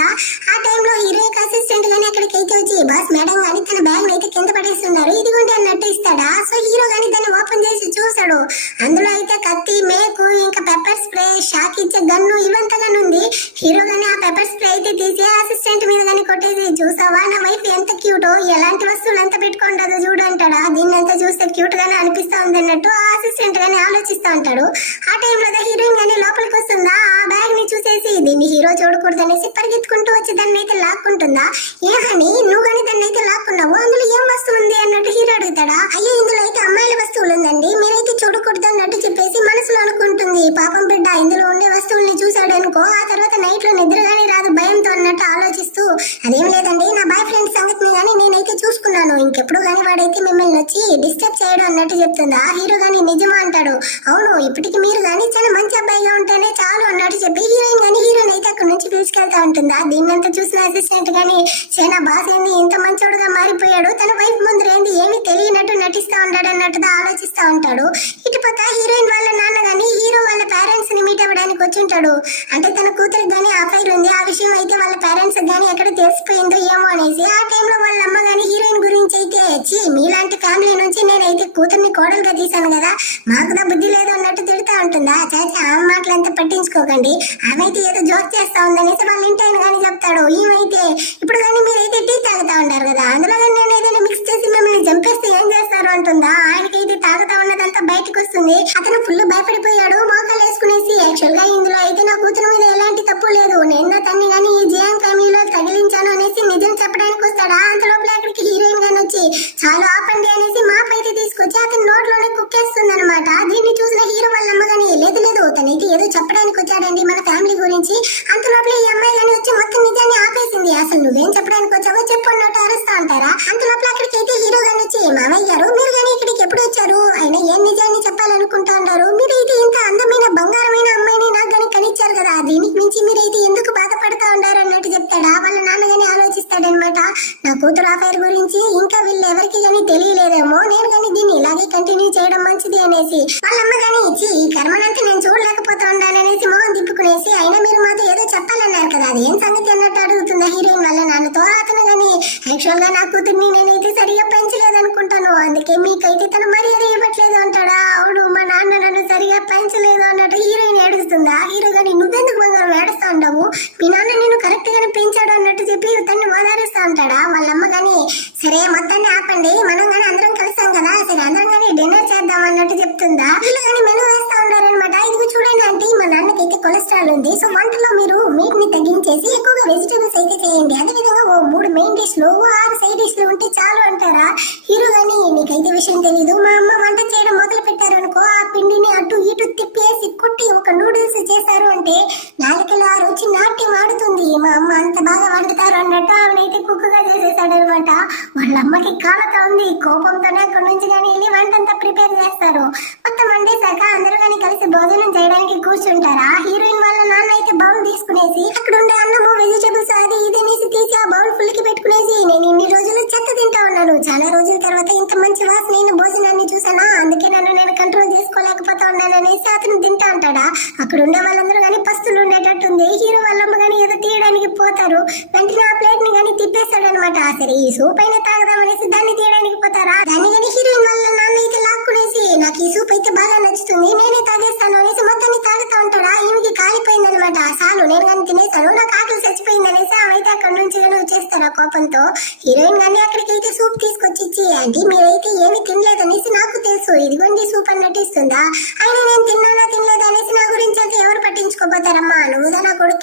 ఆ టైంలో హీరో అసిస్టెంట్ గానీ అక్కడికి అయితే వచ్చి బాస్ మేడం గానీ తన బ్యాగ్ అయితే కింద పడేస్తున్నారు, ఇదిగోండి అన్నట్టు ఇస్తాడా. సో హీరో గానీ దాన్ని ఓపెన్ చేసి చూసాడు. అందులో అయితే కత్తి, మేకు, ఇంకా పెప్పర్ స్ప్రే, షాక్ ఇచ్చే గన్ను ఇవంతగానే ఉంది. హీరో గానీ ఆ పెప్పర్ స్ప్రే అయితే తీసి అసిస్టెంట్ మీద గానీ కొట్టేసి, చూసావా నా వైఫ్ ఎంత క్యూటో, ఎలాంటి వస్తువులు ఎంత పెట్టుకుంటుందో చూడు అంటాడా. దీన్ని అంతా చూస్తే క్యూట్ గానే అనిపిస్తా ఉంది అన్నట్టు ఆ అసిస్టెంట్ గానీ ఆలోచిస్తా ఉంటాడు. ఆ టైంలో హీరోయిన్ గానీ లోపలికి వస్తుందా. ఆ బ్యాగ్ ని చూసేసి దీన్ని హీరో చూడకూడదు అనేసి పరిగెత్తుకుంటూ వచ్చి దాన్ని అయితే లాక్కుంటుందా. ఏ హనీ నువ్వు కానీ దాన్ని అయితే లాక్కున్నావు, అందులో ఏం వస్తువు ఉంది అన్నట్టు హీరో అడుగుతాడా. అయ్యో ఇందులో అయితే అమ్మాయిల వస్తువులు ఉందండి, మీరైతే చూడకూడదు అన్నట్టు చెప్పేసి మనసులో అనుకుంటుంది. పాపం బిడ్డ ఇందులో ఉండే వస్తువుల్ని చూసాడు అనుకో, ఆ తర్వాత నైట్ లో నిద్రగానే రాదు భయంతో అన్నట్టు ఆలోచిస్తూ, అదేం లేదండి నా బాయ్ ఫ్రెండ్ సంగతిని గానీ నేనైతే చూసుకున్నాను, ఇంకెప్పుడు గానీ వాడైతే మిమ్మల్ని వచ్చి డిస్టర్బ్ చేయడం అన్నట్టు చెప్తుందా. హీరో గానీ నిజమా అంటాడు. అవును ఇప్పటికి మీరు గానీ చాలా మంచి అబ్బాయిగా ఉంటేనే చాలు అన్నట్టు చెప్పి హీరోయిన్ గానీ హీరోయిన్ అయితే అక్కడ నుంచి పిలుచుకెళ్తా ఉంటుందా. దీన్నంతా చూసిన అసిస్టెంట్ గానీ చాలా బాస్ ఏంది ఇంత మంచోడుగా మారిపోయాడు, తన వైఫ్ ముందు ఏంది ఏమీ తెలియనట్టు నటిస్తా ఉంటాడు అన్నట్టుగా ఆలోచిస్తా ఉంటాడు. ఇటుపక్క హీరోయిన్ వాళ్ళ నాన్న గానీ హీరో వాళ్ళ పేరెంట్స్ ని మీట్ అవ్వడానికి వచ్చుంటాడు. అంటే తన కూతురికి గానీ అఫైర్ ఉంది, ఆ విషయం అయితే వాళ్ళ పేరెంట్స్ గానీ ఎక్కడ తెలిసిపోయిందో ఏమో అనేసి. ఆ టైంలో వాళ్ళ అమ్మ గానీ హీరోయిన్ గురించి అయితే వచ్చి, మీలాంటి ఫ్యామిలీ నుంచి నేనైతే కూతుర్ని కోడలుగా తీశాను కదా, మాకు దా బుద్ధి లేదు అన్నట్టు తిడతా ఉంటుందా. చాచి ఆ మాటలు అంతా పట్టించుకోకండి, ఆమె ఏదో జోక్ చేస్తా ఉందనేసి వాళ్ళ ఇంటి ఆయన కానీ చెప్తాడు. ఏమైతే ఇప్పుడు కానీ మీరైతే టీ తాగుతా ఉంటారు కదా, అందులో నేను ఏదైనా మిక్స్ చేసి మిమ్మల్ని చంపేస్తే ఏం చేస్తారు అంటుందా. ఆయనకైతే తాగుతా ఉన్నదంతా బయటకు వస్తుంది. అతను ఫుల్ భయపడిపోయాడు, మోకాలు వేసుకునేసి. యాక్చువల్ గా ఇందులో అయితే నా కూతురు మీద ఎలాంటి తప్పు లేదు, నేను తన్ని కానీ ఈ జియాంగ్ ఫ్యామిలీలో తగిలించాను అనేసి నిజం చెప్పడానికి వస్తాడా. అంత లోపల అక్కడికి హీరోయిన్ గాని వచ్చి చాలా ఆపండి అనేసి మాప్ అయితే తీసుకొచ్చి అతని నోట్లోనే కుక్కేస్తుంది అనమాట. దీన్ని చూసిన హీరో వాళ్ళ అమ్మ గానీ లేదు లేదు తనైతే ఏదో చెప్పడానికి వచ్చాడండి మన ఫ్యామిలీ గురించి. అంత లోపల ఈ అమ్మాయి గానీ వచ్చి మొత్తం నిజాన్ని ఆపేసింది. అసలు నువ్వేం చెప్పడానికి వచ్చావో చెప్పు అన్నట్టు అరుస్తా అంటారా. అంత లోపల అక్కడికి అయితే హీరో గానీ వచ్చి, మామయ్య గారు మీరు గానీ ఇక్కడికి ఎప్పుడు వచ్చారు, ఆయన ఏం నిజాన్ని చెప్పాలనుకుంటా ఉన్నారు, మీరైతే ఇంత అందమైన బంగారమైన అమ్మాయిని నాకు గానీ కనిచ్చారు కదా, దీనికి మించి మీరైతే ఎందుకు బాధపడతా ఉన్నారు అన్నట్టు చెప్తాడా. వాళ్ళ నాన్నగానే ఆలోచిస్తాడనమాట. నా కూతురు అఫైర్ గురించి ఇంకా వీళ్ళు ఎవరికి గానీ తెలియలేదేమో, నేను కానీ దీన్ని ఇలాగే కంటిన్యూ చేయడం మంచిది అనేసి. వాళ్ళ అమ్మ గానీ ఇచ్చి ఈ కర్మనంతా నేను చూడలేకపోతా ఉండాలనేసి మొహం తిప్పుకునేసి, అయినా మీరు మాతో ఏదో చెప్పాలన్నారు కదా, అది ఏం సంగతి అన్నట్టు అడుగుతుంది హీరోయిన్ వాళ్ళ నాన్నతో. అతను గానీ యాక్చువల్ గా నా కూతుర్ని నేనైతే సరిగా పెంచలేదనుకుంటాను, అందుకే మీకైతే తను మర్యాద ఇవ్వట్లేదు అంటాడా. అవును మా నాన్న నన్ను సరిగా పెంచలేదు అన్నట్టు హీరోయిన్ ఏడుస్తుందా. హీరో గానీ నువ్వెందుకు బంగారం ఏడుస్తా ఉండవు, మీ నాన్న నేను కరెక్ట్ గానే పెంచాడు అన్నట్టు చెప్పి తన్ని ఓదారుస్తా ఉంటాడా. వాళ్ళ అమ్మ గానీ సరే మొత్తాన్ని ఆపండి, మనం గానీ అందరం కలిసాం కదా, సరే అందరం గానీ డిన్నర్ చేద్దాం అన్నట్టు చెప్తుందా. వీళ్ళు గానీ మెనూ వేస్తా ఉంటారనమాట. ఇది చూడండి అంటే మా నాన్నకైతే కొలెస్ట్రాల్ ఉంది, సో వంటలో మీరు మీట్ ని తగ్గించేసి ఎక్కువగా వెజిటేబుల్స్ అయితే చేయండి, అదే విధంగా ఓ 3 మెయిన్ డిష్లు 6 సైడ్ డిష్లు ఉంటే చాలు అంటారా. హీరో గానీ నీకైతే విషయం తెలీదు, మా అమ్మ వంట చేయడం మొదలు పెట్టారు అనుకో, ఆ పిండిని అటు ఇటు తిప్పేసి కుట్టి ఒక నూడిల్స్ చేశారు అంటే నాలుకలో ఆ రుచి నాట్యం ఆడుతుంది, మా అమ్మ అంత బాగా వండుతారు అన్నట్టు ఆమెనైతే కుక్కగా చేసేసాడు అనమాట. వాళ్ళ అమ్మకి కాలత ఉంది, కోపంతోనే అక్కడి నుంచి కానీ వెళ్ళి వంటంతా ప్రిపేర్ చేస్తారు. మొత్తం వండేశాక అందరూ కానీ కలిసి భోజనం చేయడానికి కూర్చుంటారా. హీరోయిన్ వాళ్ళ నాన్న అయితే బౌల్ తీసుకునేసి అక్కడ ఉండే అన్నము వెజిటేబుల్స్ అది ఇది అనేసి తీసి ఆ బౌల్ ఫుల్ కి పెట్టుకునేసి, నేను ఇన్ని రోజులు చెత్త తింటా ఉన్నాను, చాలా రోజుల తర్వాత ఇంత మంచి వాసన భోజనాన్ని చూసానా, అందుకే నేను కంట్రోల్ చేసుకోలేకపోతా ఉన్నాను అనేసి అతను తింటా ఉంటాడా. అక్కడ ఉండే వాళ్ళందరూ కానీ పస్తులు ఉండేటట్టుంది. హీరో వాళ్ళమ్మ కానీ ఏదో తీయడానికి పోతారు, వెంటనే ఆ ప్లేట్ ని కానీ తిప్పేస్తాడు అనమాట. సరే ఈ సూప్ అయినా తాగదాం అనేసి దాన్ని తీయడానికి పోతారా. దాన్ని కానీ హీరోయిన్ వాళ్ళ నాన్న అయితే లాక్కునేసి, నాకు ఈ సూప్ అయితే బాగా నచ్చుతుంది నేనే తాగేస్తాను అనేసి మొత్తాన్ని తాగుతా ఉంటాడా. ఈమెకి కాలిపోయింది అనమాట. చాలు నేను కానీ తినేస్తాను, నాకు ఆకలి చచ్చిపోయింది అనేసి ఆమె అయితే అక్కడ నుంచి కానీ వచ్చేస్తారు ఆ కోపంతో. హీరోయిన్ కానీ అక్కడికి అయితే సూప్ తీసుకొచ్చి ఇచ్చి, అంటే మీరైతే ఏమి తినలేదనేసి నాకు తెలుసు, ఇదిగోండి సూప్ అన్నట్టు ఇస్తుందా. అయినా నేను తిన్నానా తినలేదు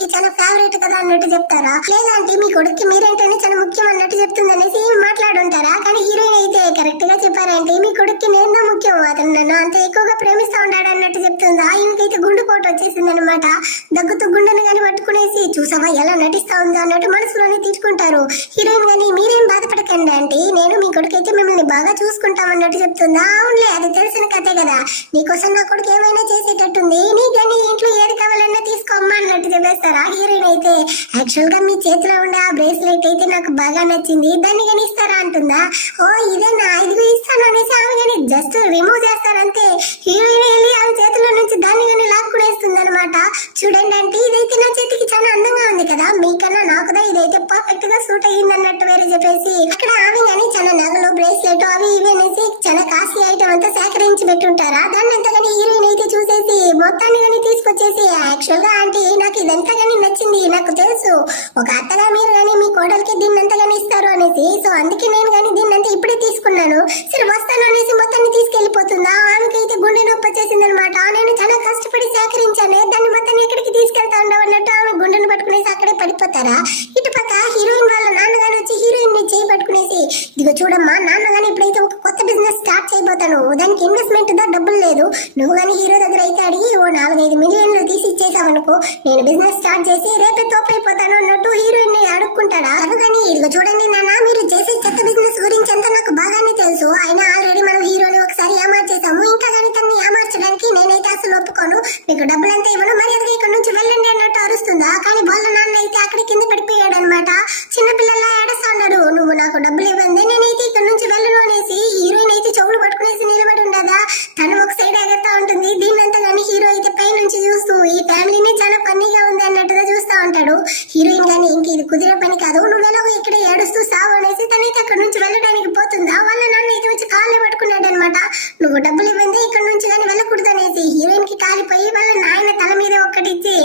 కొడుక్కి చాలా ఫేవరెట్ కదా అన్నట్టు చెప్తారా, లేదంటే మీ కొడుక్కి మీరంటేనే చాలా ముఖ్యం అన్నట్టు చెప్తుంది అనేసి మాట్లాడుంటారా. కానీ హీరోయిన్ అయితే కరెక్ట్ గా చెప్పారంటే మీ కొడుక్కి నేను ముఖ్యం, అతను నన్ను అంత ఎక్కువగా ప్రేమిస్తా ఉంటాడు అన్నట్టు చెప్తుందా. ఈమెకైతే గుండెపోటు వచ్చేసింది అనమాట. దగ్గుతూ గుండెను గాని పట్టుకునేసి చూసావా ఎలా నటిస్తా ఉందో అన్నట్టు మనసులోనే తిట్టుకుంటారు. హీరోయిన్ గాని మీరేం బాధపడకండి అంటే నేను మీ కొడుకు అయితే మిమ్మల్ని బాగా చూసుకుంటామన్నట్టు చెప్తుందా. అవునులే అది తెలిసిన కథే కదా, నీకోసం నా కొడుకు ఏమైనా చేసేటట్టుంది, నీకు కానీ ఇంట్లో ఏది కావాలన్నా తీసుకోమ్మా అన్నట్టు చెప్పేస్తారా. హీరోయిన్ అయితే యాక్చువల్ గా మీ చేతిలో ఉండే ఆ బ్రేస్లెట్ అయితే నాకు బాగా నచ్చింది, దాన్ని కానీ ఇస్తారా అంటుందా. ఓ ఇదేనా, ఇదిగో ఇస్తాను అనేసి ఆమె కానీ జస్ట్ రిమూవ్ చేస్తారంతే. హీరోయిన్ వెళ్ళి ఆమె చేతిలో నుంచి దాన్ని కానీ లాక్కునేస్తుంది అనమాట. చూడండి అంటే ఇదైతే నా చేతికి చాలా అందంగా ఉంది కదా, మీకన్నా నాకుదా ఇదైతే పర్ఫెక్ట్ గా సూట్ అయ్యింది అన్నట్టు వేరే చెప్పేసి అక్కడ ఆమె కానీ చాలా నగలు బ్రేస్లెట్ అవి ఇవి అనేసి చాలా కాస్ట్లీ ఐటమ్ అంతా సేకరించి పెట్టుంటారా. దాన్ని అంతా కానీ హీరోయిన్ అయితే చూసేసి మొత్తాన్ని కానీ తీసుకొచ్చేసి యాక్చువల్ గా అంటే నాకు ఇదంతా కానీ నచ్చింది, నాకు తెలుసు ఒక అత్తగా మీరు కానీ మీ కోడలికి దీన్ని అంతా కానీ ఇస్తారు అనేసి, సో అందుకే నేను కానీ దీన్ని అంతా ఇప్పుడే తీసుకున్నాను, సరే వస్తాను అనేసి మొత్తాన్ని తీసుకెళ్లిపోతుందా. ఆమెకైతే గుండె నొప్పి వచ్చేసింది అనమాట. నేను చాలా కష్టపడి సేకరించాను, దాన్ని మొత్తాన్ని ఎక్కడికి తీసుకెళ్తా ఉండవు అన్నట్టు ఆమె గుండెను పట్టుకునేసి అక్కడే పడిపోతారా. ఇటు పక్క హీరోయిన్ వాళ్ళ నాన్నగాని వచ్చి హీరోయిన్ ని చేయి పట్టుకునేసి ఇదిగో చూడమ్మా, నాన్నగాని ఇప్పుడైతే ఒక కొత్త బిజినెస్ స్టార్ట్ చేయబోతాను, దానికి ఇన్వెస్ట్మెంట్ దా డబ్బులు లేదు, నువ్వు కానీ హీరో దగ్గర అయితే అడిగి ఓ 4-5 మిలియన్లు తీసి ఇచ్చేసావనుకో నేను బిజినెస్ స్టార్ట్ చేసి రేపే తోపైపోతాను అన్నట్టు హీరోయిన్ ని అడుక్కుంటాడా. కానీ ఇదిగో చూడండి నాన్న, మీరు చేసే చెత్త బిజినెస్ గురించి అంతా నాకు బాగానే తెలుసు, అయినా ఆల్రెడీ మనం హీరోని ఒకసారి ఏమార్చేసాము, ఇంకా కానీ తన్ని ఏమార్చడానికి నేనైతే అసలు ఒప్పుకోను, మీకు డబ్బులంతా ఇవ్వను, మరి అది ఇక్కడ నుంచి వెళ్ళండి అన్నట్టు అరుస్తుందా. కానీ వాళ్ళ నాన్న అయితే అక్కడ కింద పడిపోయాడు అనమాట. చిన్నపిల్లల్లా ఏడుస్తా ఉన్నాడు, నువ్వు నాకు డబ్బులు ఇవ్వండి నేనైతే ఇక్కడ నుంచి వెళ్ళను అనేసి. హీరోయిన్ అయితే చెవులు పట్టుకునేసి నిలబడి ఉండదా, తను ఒక సైడ్ ఎగరుతా ఉంటుంది. దీన్నంతా కానీ హీరో అయితే పై నుంచి చూస్తూ ఈ ఫ్యామిలీని చాలా ఫన్నీగా ఉంది అన్నట్టుగా చూస్తా ఉంటాడు. హీరోయిన్ కానీ ఇంక ఇది కుదిరే పని కాదు, నువ్వెలా ఇక్కడ ఏడుస్తూ సావు అనేసి తనైతే అక్కడ నుంచి వెళ్ళడానికి పోతుందా. వాళ్ళ నాన్న అయితే వచ్చి కాళ్ళే పట్టుకున్నాడు అనమాట, నువ్వు డబ్బులు ఇవ్వండి ఇక్కడ నుంచి కానీ వెళ్ళకూడదు అనేసి. హీరోయిన్ కి కాలిపోయి వాళ్ళ నాయన తల మీద ఒక్కటిచ్చి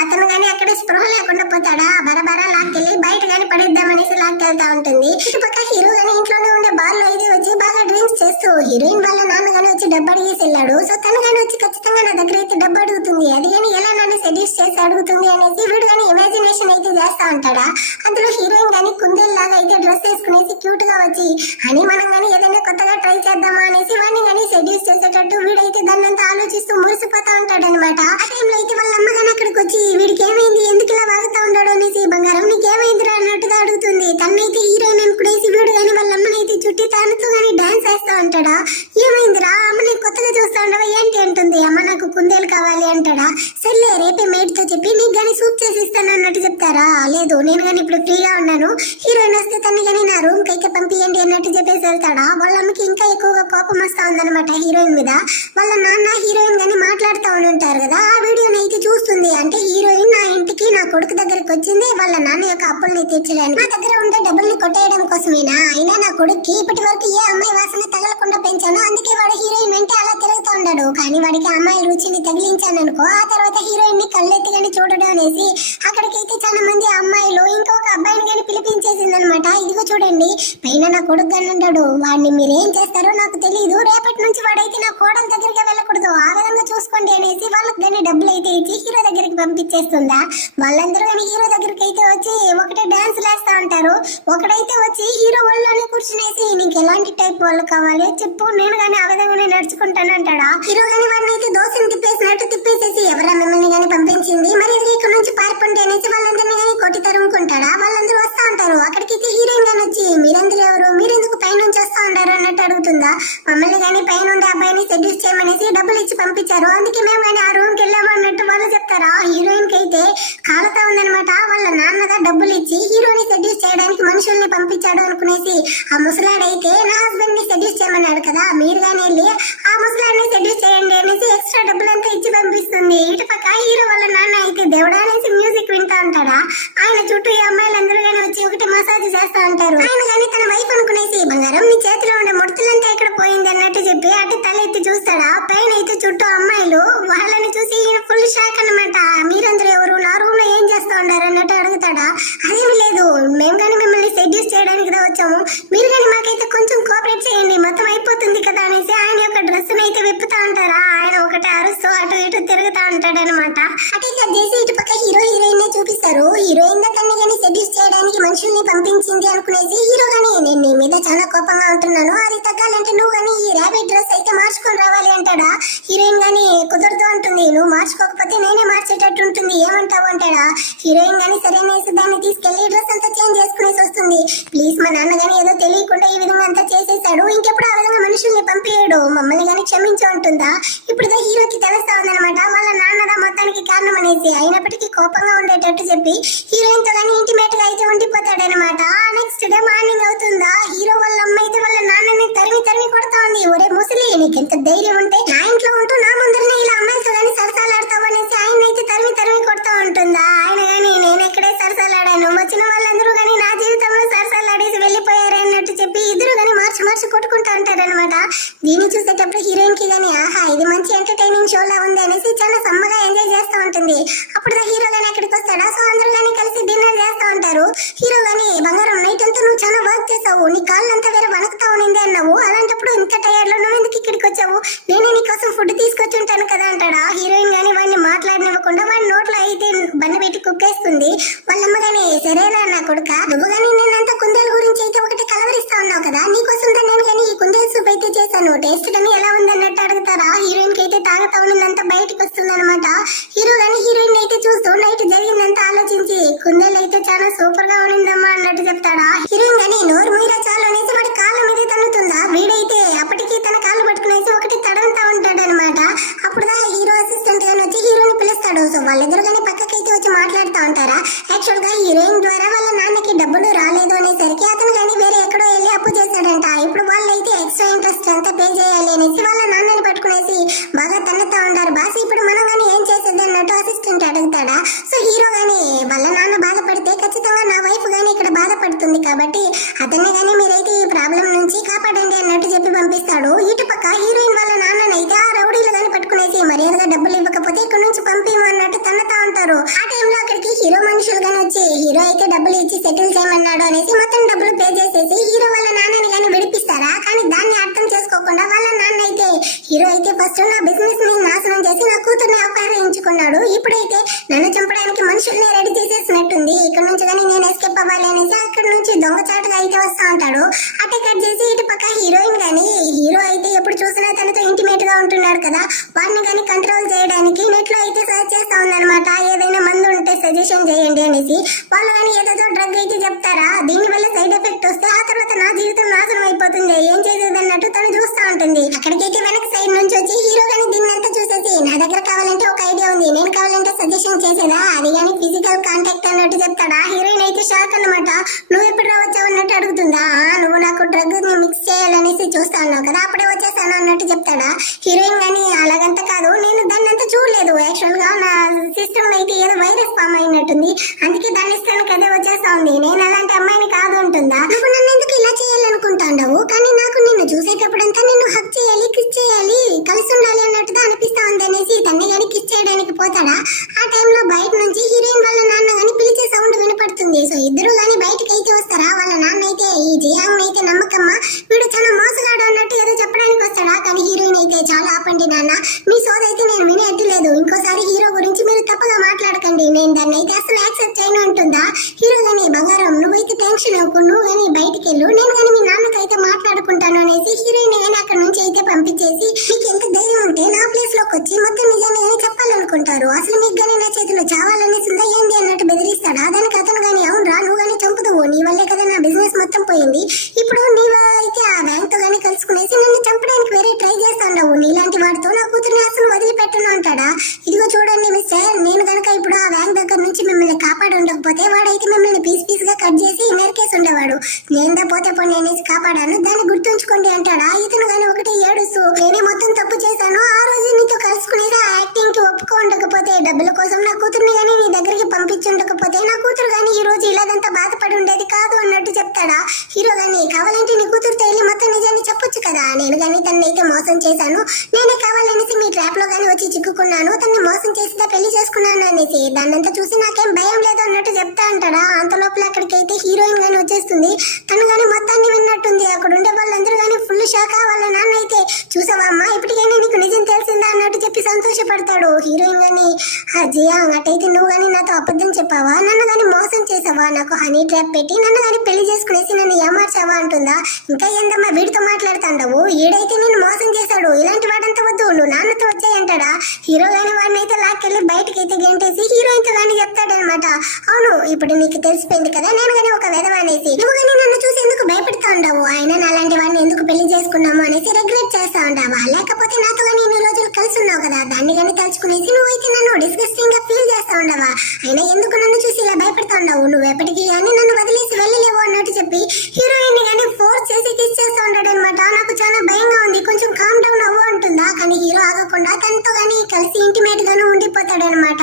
అతను కానీ అక్కడ స్పృహ లేకుండా పోతాడా, బరబరా లాక్కెళ్ళి బయట కానీ పడేద్దామనేసి లాక్కెళ్తా ఉంటుంది. ఇటుపక్క హీరో కానీ ఇంట్లోనే ఉండే బాల్ లో అయితే వచ్చి బాగా డ్రింక్స్ చేస్తూ హీరోయిన్ వాళ్ళ నాన్న కానీ వచ్చి డబ్బు అడిగేసి వెళ్ళాడు. సో తను కానీ వచ్చి ఖచ్చితంగా నా దగ్గర అయితే డబ్బు అడుగుతుంది, అది కానీ ఎలా నన్ను సెడ్యూస్ చేసి అడుగుతుంది అనేసి వీడు కానీ ఇమాజినేషన్ అయితే చేస్తా ఉంటాడా. అందులో హీరోయిన్ కానీ కుందేల్లాగా అయితే డ్రెస్ వేసుకునేసి క్యూట్ గా వచ్చి అని మనం కానీ ఏదైనా కొత్తగా ట్రై చేద్దామా అనేసి వాడిని కానీ సెడ్యూస్ చేసేటట్టు వీడైతే దాన్నంతా ఆలోచిస్తూ మురిసిపోతా ఉంటాడు అనమాట. ఆ టైంలో అయితే వాళ్ళ అమ్మ కానీ అక్కడికి వచ్చి వీడికి ఏమైంది, ఎందుకు ఇలా వాగుతా ఉన్నాడు అనేసి, బంగారం నీకు ఏమైందిరా అన్నట్టుగా అడుగుతుంది. తనైతే హీరోయిన్ అనుకునేసి వీడు కానీ వాళ్ళ అమ్మనైతే చుట్టి తనతో కానీ డాన్స్ వేస్తా ఉంటాడా. ఏమైందిరా అమ్మని కొత్తగా చూస్తా ఉండవా ఏంటి అంటుంది. అమ్మ నాకు కుందేలు కావాలి అంటాడా. సర్లే రేపే మేడ్ తో చెప్పి నీకు కానీ సూప్ చేసి ఇస్తాను అన్నట్టు చెప్తారా. లేదు నేను కానీ ఇప్పుడు ఫ్రీగా ఉన్నాను, హీరోయిన్ వస్తే తన్ని కానీ నా రూమ్ కి అయితే పంపియండి అన్నట్టు చెప్పేసి వెళ్తాడా. వాళ్ళ అమ్మకి ఇంకా ఎక్కువగా కోపం వస్తా ఉందన్నమాట హీరోయిన్ మీద. వాళ్ళ నాన్న హీరోయిన్ గాని మాట్లాడుతూ ఉంటారు కదా, ఆ వీడియోని అయితే చూస్తుంది. అంటే హీరోయిన్ నా ఇంటికి నా కొడుకు దగ్గరికి వచ్చింది వాళ్ళ నాన్న యొక్క అప్పుల్ని తీర్చడానికి, నా దగ్గర ఉండే డబ్బుల్ని కొట్టేయడం కోసమేనా. అయినా నా కొడుక్కి ఇప్పటి వరకు ఏ అమ్మాయి వాసన తగలకుండా పెంచాను, అందుకే వాడు హీరోయిన్ వెంటే అలా తిరుగుతూ ఉన్నాడు. కానీ వాడికి అమ్మాయి రుచిని తగిలించాను అనుకో, ఆ తర్వాత హీరోయిన్ ని కళ్ళెత్తిగాని చూడడం అనేసి అక్కడికైతే చాలా మంది అమ్మాయిలు ఇంకొక అబ్బాయిని కానీ పిలిపించేసింది అనమాట. ఇదిగో చూడండి పైన నా కొడుకు గాని ఉంటాడు, వాడిని మీరేం చేస్తారో నాకు తెలియదు, రేపటి నుంచి వాడైతే నా కోడల దగ్గరికి వెళ్ళకూడదు, ఆ విధంగా చూసుకోండి అనేసి వాళ్ళకి కానీ డబ్బులు అయితే ఇచ్చి హీరో దగ్గరికి పంపించేస్తుందా. వాళ్ళందరూ కానీ హీరో దగ్గరికి అయితే వచ్చి ఒకటే డాన్స్ వేస్తా ఉంటారు. ఒకడైతే వచ్చి హీరో వాళ్ళని కూర్చునేసి నీకు ఎలాంటి టైప్ వాళ్ళు కావాలి చెప్పు, నేను కానీ ఆ విధంగానే నడుచుకుంటాను అంటాడా. హీరో కానీ వాడిని అయితే దోశని తిప్పేసినట్టు తిప్పేసేసి ఎవరా మిమ్మల్ని కానీ పంపించింది, మరి ఇది ఇక్కడ నుంచి పారిపోండి అనేసి వాళ్ళందరినీ కానీ కొట్టి తరుముకుంటాడా. వాళ్ళందరూ వస్తా ఉంటారు. అక్కడికి హీరోయిన్ గాని వచ్చి మీరందరూ ఎవరు, మీరెందుకు పై నుంచి వస్తా ఉంటారు అన్నట్టు అడుగుతుందా. మమ్మల్ని కానీ పైన ఉండే అబ్బాయిని సెడ్యూస్ చేయమనేసి డబ్బులు ఇచ్చి పంపించారు, అందుకే మేము కానీ ఆ రూమ్ కి వెళ్ళాము అన్నట్టు వాళ్ళు చెప్తారా. హీరోయిన్ కి అయితే కాలుతా ఉందనమాట. వాళ్ళ నాన్నగా డబ్బులు ఇచ్చి హీరోని సెడ్యూస్ చేయడానికి మనుషుల్ని పంపించాడు అనుకునేసి ఆ ముసలాడైతే నా హస్బెండ్ ని సెడ్యూస్ చేయమన్నాడు కదా, మీరు కానీ వెళ్ళి ఆ ముసలాడిని సెడ్యూస్ చేయండి అనేసి ఎక్స్ట్రా డబ్బులంతా ఇచ్చి పంపిస్తుంది. ఇటు పక్క హీరో వాళ్ళ నాన్న అయితే దేవుడా అనేసి మ్యూజిక్ వింటా ఉంటాడా. ఆయన చుట్టూ ఈ అమ్మాయిలందరూ కానీ వచ్చి ఒకటి మసాజ్ చేస్తా ఉంటారు. ఆయన కానీ తన వైఫ్ అనుకునేసి బంగారం నీ చేతిలో ఉండే ముడతలంతా ఎక్కడ పోయింది అన్నట్టు చెప్పి అటు తల ఎత్తి చూస్తాడా. పైన అయితే చుట్టూ అమ్మాయిలు వాళ్ళని చూసి ఫుల్ షాక్ అన్నమాట. మీరందరూ ఎవరు, నా రూమ్ లో ఏం చేస్తా ఉన్నారు అన్నట్టు అడుగుతాడా. అదేమి లేదు మేము కానీ మిమ్మల్ని సెడ్యూస్ చేయడానికి వచ్చాము, మీరు కానీ మాకైతే కొంచెం కోఆపరేట్ చేయండి మొత్తం అయిపోతుంది కదా అనేసి ఆయన యొక్క డ్రెస్ అయితే విప్పుతా ఉంటారా. ఆయన ఒకటి అరుస్తూ అటు ఇటు తిరుగుతూ మాట్లాడుతా ఉంటాడనమాట. అటే కట్ చేసి ఇటు పక్క హీరో హీరోయిన్ నే చూపిస్తారు. హీరోయిన్ కన్నా కానీ సెడ్యూస్ చేయడానికి మనుషుల్ని పంపించింది అనుకునేసి హీరో గానీ నేను నీ మీద చాలా కోపంగా ఉంటున్నాను, అది తగ్గాలంటే నువ్వు గానీ ఈ ర్యాబిట్ డ్రెస్ అయితే మార్చుకొని రావాలి అంటాడా. హీరోయిన్ గానీ కుదరదు అంటుంది, నువ్వు మార్చుకోకపోతే నేనే మార్చేటట్టు ఉంటుంది ఏమంటావు అంటాడా. హీరోయిన్ గానీ సరైన దాన్ని తీసుకెళ్లి డ్రెస్ అంతా చేంజ్ చేసుకునేసి వస్తుంది. ప్లీజ్ మా నాన్న గానీ ఏదో తెలియకుండా ఈ విధంగా అంతా చేసేసాడు, ఇంకెప్పుడు ఆ విధంగా మనుషుల్ని పంపించాడు, మమ్మల్ని గానీ క్షమించు అంటుందా. ఇప్పుడు హీరోకి తెలుస్తా ఉందన్నమాట వాళ్ళ నాన్నదా మొత్తానికి కారణం అనేసి. అయినప్పటికీ కోపంగా ఉండేటట్టు చెప్పి హీరోయిన్ తో గానీ ఇంటిమేట్ గా అయితే ఉండిపోతాడనమాట. నెక్స్ట్ డే మార్నింగ్ అవుతుందా, హీరో వాళ్ళ అమ్మ అయితే వాళ్ళ నాన్నని తరిమి తరిమి కొడతా ఉంది. ఒరే ముసలి నీకెంత ధైర్యం ఉంటే నా ఇంట్లో ఉంటూ నా ముందరనే ఇలా అమ్మాయితో గానీ సరసాలాడతావు అనేసి ఆయన అయితే తరిమి తరిమి కొడతా ఉంటుందా. ఆయన గానీ నేను ఎక్కడే సరసాలాడాను, వచ్చిన వాళ్ళందరూ గానీ నా జీవితంలో సరసాలాడేసి వెళ్ళిపోయారు అన్నట్టు చెప్పి ఇద్దరు గానీ మార్చి కొట్టుకుంటా ఉంటారనమాట. దీన్ని చూసేటప్పుడు హీరోయిన్ కి గానీ ఆహా ఇది మంచి ఎంటర్టైనింగ్ షో లా ఉంది అనేసి చాలా సమ్మగా ఎంజాయ్ చేస్తూ ఉంటుంది. అప్పుడు హీరో గానీ ఎక్కడికి వస్తాడా, సో అందరూ గానీ కలిసి డిన్నర్ చేస్తూ ఉంటారు. హీరో గానీ బంగారం నైట్ అంతా నువ్వు చాలా వర్క్ చేసావు, నీ కాళ్ళంతా వేరే వణుకుతా ఉండింది అన్నావు, అలాంటప్పుడు ఇంత టైర్డ్ లో నువ్వు ఎందుకు ఇక్కడికి వచ్చావు, నేనే నీకోసం ఫుడ్ తీసుకొచ్చి ఉంటాను కదా అంటాడా. హీరోయిన్ గానీ వాడిని మాట్లాడనివ్వకుండా వాడి నోట్లో అయితే బండి పెట్టి కుక్కేస్తుంది. వాళ్ళమ్మ గానీ సరేనా నా కొడుక, నువ్వు గానీ నేనంతా కుందేలు గురించి అయితే ఒకటి కలవరిస్తా ఉన్నావు కదా, నీకోసం నేను గానీ ఈ కుందేలు సూప్ అయితే చేశాను, టేస్ట్ కానీ ఎలా ఉంది అన్నట్టు అడుగుతారా. హీరోయిన్ కి అయితే తాగుతా ఉన్నదంతా బయటకు వస్తుంది అనమాట. హీరో గానీ హీరోయిన్ అయితే చూస్తూ నైట్ జరిగిందంతా ఆలోచించి కుందేలు అయితే చాలా సూపర్ గా ఉండిందమ్మా అన్నట్టు చెప్తాడా. హీరోయిన్ గానీ నోరు మీరా చాలు అనేసి వాడి కాళ్ళ మీద తన్నుతుందా. వీడైతే అప్పటికి తన కాళ్ళు పట్టుకునేసి ఒకటి తడంతా ఉంటాడు అనమాట. అప్పుడు హీరో అసిస్టెంట్ గానీ వచ్చి హీరోని పిలుస్తాడు. సో వాళ్ళిద్దరు గానీ పక్కకైతే వచ్చి మాట్లాడుతూ ఉంటారా. యాక్చువల్ గా హీరోయిన్ ద్వారా వాళ్ళ నాన్నకి డబ్బులు రాలేదు అనేసరికి అతను గానీ వేరే ఎక్కడో వెళ్ళి అప్పు చేశాడంట. ఇప్పుడు వాళ్ళైతే ఎక్స్ట్రా ఇంట్రెస్ట్ అంతా పే చేయాలి అనేసి వాళ్ళ నాన్నని పట్టుకునేసి బాగా తన్నుతా ఉంటారు. బాస్ ఇప్పుడు మనం గానీ ఏం చేసేది అన్నట్టు అసిస్టెంట్ అడుగుతాడా. సో హీరో గానీ వాళ్ళ నాన్న బాధపడితే ఖచ్చితంగా నా వైఫ్ గానీ ఇక్కడ బాధపడుతుంది కాబట్టి అతన్ని గానీ మీరైతే ఈ ప్రాబ్లం నుంచి కాపాడండి అన్నట్టు చెప్పి పంపిస్తాడు. ఇటు పక్క హీరోయిన్ వాళ్ళ నాన్ననైతే ఆ రౌడీలు గానీ పట్టుకునేసి మర్యాదగా డబ్బులు ఇవ్వకపోతే ఇక్కడ నుంచి పంపేమో అన్నట్టు తన్నుతా ఉంటారు. ఆ టైంలో అక్కడికి హీరో మనుషులు గానీ వచ్చి హీరో అయితే డబ్బులు ఇచ్చి సెటిల్ చేయమన్నాడు అనేసి మొత్తం డబ్బులు పే చేసేసి హీరో వాళ్ళ నాన్నని గానీ విడిపిస్తారా. కానీ దాన్ని అర్థం చేసుకోకుండా వాళ్ళ నాన్న అయితే హీరో అయితే ఫస్ట్ నా బిజినెస్ ని నాశనం చేసి నా కూతుర్ని అపహరించుకున్నాడు, ఇప్పుడైతే నన్ను చంపడానికి మనుషుల్ని రెడీ చేసేసినట్టుంది, ఇక్కడ నుంచి కానీ నేను ఎస్కేప్ అవ్వాలి అనేసి అక్కడ నుంచి దొంగచాటుగా అయితే వస్తా ఉంటాడు. అటే కట్ చేసి ఇటు పక్క హీరోయిన్ గానీ హీరో అయితే ఎప్పుడు చూసినా తనతో ఇంటిమేట్ గా ఉంటున్నాడు కదా, వాడిని కానీ కంట్రోల్ చేయడానికి నెట్ లో అయితే సర్చ్ చేస్తా ఉందన్నమాట. ఏదైనా మందు ఉంటే సజెషన్ చేయండి అనేసి. వాళ్ళు కానీ ఏదో డ్రగ్ అయితే చెప్తారా, దీని వల్ల సైడ్ ఎఫెక్ట్ వస్తే ఆ తర్వాత నా జీవితం నాశనం అయిపోతుంది, ఏం చేసేది అన్నట్టు తను చూస్తా ఉంటుంది. అక్కడికైతే వెనక సైడ్ నుంచి వచ్చి హీరో గానీ దీన్ని అంతా చూసేసి నా దగ్గర కావాలంటే ఒక ఐడియా ఉంది, నేను కావాలంటే సజెషన్ చేసేదా, అది కానీ ఫిజికల్ కాంటాక్ట్ అన్నట్టు చెప్తాడా. హీరోయిన్ అయితే షాక్ అన్నమాట. నువ్వు ఎప్పుడు రావచ్చావు అన్నట్టు అడుగుతుందా. నువ్వు నాకు డ్రగ్ ని మిక్స్ చేయాలనేసి చూస్తా ఉన్నావు కదా, అప్పుడే వచ్చేసాను అన్నట్టు చెప్తాడా. హీరోయిన్ గానీ అలాగంతా కాదు, నేను దాన్ని అంతా చూడలేదు, యాక్చువల్ గా నా సిస్టమ్ లో అయితే ఏదో వైరస్ ఫామ్ అయినట్టుంది, అందుకే దాన్ని ఇస్తాను కదే వచ్చేస్తా ఉంది, నేను అలాంటి అమ్మాయిని కాదు అంటుందా. నువ్వు నన్ను ఎందుకు ఇలా చేయాలనుకుంటాండవు, కానీ నాకు నిన్ను చూసేటప్పుడంతా నిన్ను హక్ చేయాలి, కిస్ చేయాలి, కలిసి ఉండాలి అన్నట్టుగా అనిపిస్తా ఉంది అనేసి తన్ని గానీ కిస్ చేయడానికి పోతాడా. ఆ టైంలో బయట నుంచి హీరోయిన్ వాళ్ళ నాన్న గానీ పిలిచే సౌండ్ వినపడుతుంది. సో ఇద్దరు గానీ బయటకి అయితే వస్తారా. వాళ్ళ నాన్న అయితే ఈ జియాంగ్ అయితే నమ్మకమ్మా, వీడు చాలా మోసగాడు అన్నట్టు ఏదో చెప్పడానికి వస్తాడా. కానీ హీరోయిన్ అయితే చాలా ఆపండి నాన్న, మీ సోదైతే నేను వినేట్లేదు, ఇంకోసారి హీరో గురించి మీరు తప్పగా మాట్లాడకండి, నేను దాన్ని అయితే అసలు యాక్సెప్ట్ చేయను అంటుందా. హీరో గానీ బంగారం నువ్వైతే టెన్షన్ అవ్వకు, నువ్వు కానీ బయటికి వెళ్ళు, నేను కానీ మీ నాన్నతో అయితే మాట్లాడుకుంటాను అనేసి హీరోయిన్ గానీ అక్కడ నుంచి అయితే పంపించేసి మీకు ఎంత ధైర్యం ఉంటే నా ప్లేస్ లోకి వచ్చి మొత్తం నిజాన్ని కానీ చెప్పాలనుకుంటారు, అసలు మీకు గానీ నా చేతిలో చావాలనేసి ఉందా ఏంది అన్నట్టు బెదిరిస్తాడా. దానికి అతను గానీ అవునరా నువ్వు గానీ చంపుతావు, నీ వల్లే కదా నా బిజినెస్ మొత్తం పోయింది, ఇప్పుడు నీవు అయితే ఆ బ్యాంక్ తో గానీ కలుసుకునేసి నన్ను చంపడానికి వేరే ట్రై చేస్తాను, నీలాంటి వాడితో నా కూతురిని అసలు వదిలిపెట్టను అంటాడా. ఇదిగో చూడండి మిస్టర్, నేను కనుక ఇప్పుడు ఆ బ్యాంక్ దగ్గర నుంచి మిమ్మల్ని కాపాడి ఉండకపోతే వాడైతే మిమ్మల్ని పీస్ పీస్ గా కట్ చేసి నరికేసి ఉండేవాడు, నేను పోతే పోనీ అనేసి కాపాడాను, దాన్ని గుర్తుంచుకోండి అంటాడా. ఇతను గానీ ఒకటే ఏడుస్తూ నేనే మొత్తం తప్పు చేశాను, ఆ రోజు నీతో కలుసుకునేది ఆ యాక్టింగ్ కి ఒప్పుకోండకపోతే డబ్బుల కోసం నా కూతుర్ని గానీ నీ దగ్గరికి పంపించుండకపోతే నా కూతురు గానీ ఈ రోజు ఇలాగంతా బాధపడి ఉండేది కాదు అన్నట్టు చెప్తాడా. హీరో గానీ కావాలంటే నీ కూతురుతో వెళ్ళి మొత్తం నిజాన్ని చెప్పొచ్చు కదా, నేను గానీ తనని అయితే మోసం చేశాను, నేనే కావాలనేసి మీ ట్రాప్ లో గానీ వచ్చి చిక్కుకున్నాను, తనని మోసం చేసిదా పెళ్లి చేసుకున్నాను అనేసి, దాన్నంతా చూసి నాకేం భయం లేదు అన్నట్టు చెప్తా అంటాడా. అంత లోపల అక్కడికైతే హీరోయిన్ గానీ వచ్చేస్తుంది. తను గానీ మొత్తాన్ని విన్నట్టుంది. అక్కడ ఉండే వాళ్ళందరూ గానీ ఫుల్ షాక్. వాళ్ళ నాన్న అయితే చూసావా అమ్మా, ఇప్పటికైనా నీకు నిజం తెలిసిందా అన్నట్టు చెప్పి సంతోషపడతాడు. హీరోయిన్ గాని జియా అటైతే నువ్వు గాని నాతో అబద్ధం చెప్పావా, నన్ను గాని మోసం చేసావా, నాకు హనీ ట్రాప్ పెట్టి నన్ను గాని పెళ్లి చేసుకునేసి నన్ను ఏమార్చావా అంటుందా. ఇంకా ఏందమ్మా వీడితో మాట్లాడుతాండవు, ఈడైతే నిన్ను మోసం చేశాడు, ఇలాంటి వాడంతా వద్దు, నువ్వు నాన్నతో వచ్చాయంటాడా. హీరో గాని వాడిని అయితే లాక్కెళ్ళి బయటకి అయితే గంటేసి హీరోయిన్ తో గాని చెప్తాడనమాట. అవును ఇప్పుడు నీకు తెలిసిపోయింది కదా నేను గాని ఒక వెధవనేసి, నువ్వు గాని నన్ను చూసి ఎందుకు భయపడతా ఉండవు, ఆయన అలాంటి వాడిని ఎందుకు పెళ్లి చేసుకున్నాము అనేసి రిగ్రెట్ చేస్తా ఉంటావా, లేకపోతే నాతో గాని ఇన్ని రోజులు కలిసి ఉన్నావు కదా దాన్ని గాని తలుచుకునేసి నువ్వైతే నన్ను డిస్గస్టింగ్ గా ఫీల్ చేస్తా ఉండవా, అయినా ఎందుకు నన్ను చూసి ఇలా భయపడతా ఉండవు, నువ్వు ఎప్పటికీ గానీ నన్ను వదిలేసి వెళ్ళలేవు అన్నట్టు చెప్పి హీరోయిన్ గానీ ఫోర్స్ చేసి కిస్ చేస్తూ ఉంటాడు అనమాట. నాకు చాలా భయంగా ఉంది, కొంచెం కామ్ డౌన్ అవ్వు అంటుందా. కానీ హీరో ఆగకుండా తనతో గానీ కలిసి ఇంటిమేట్ గాను ఉండిపోతాడు అనమాట.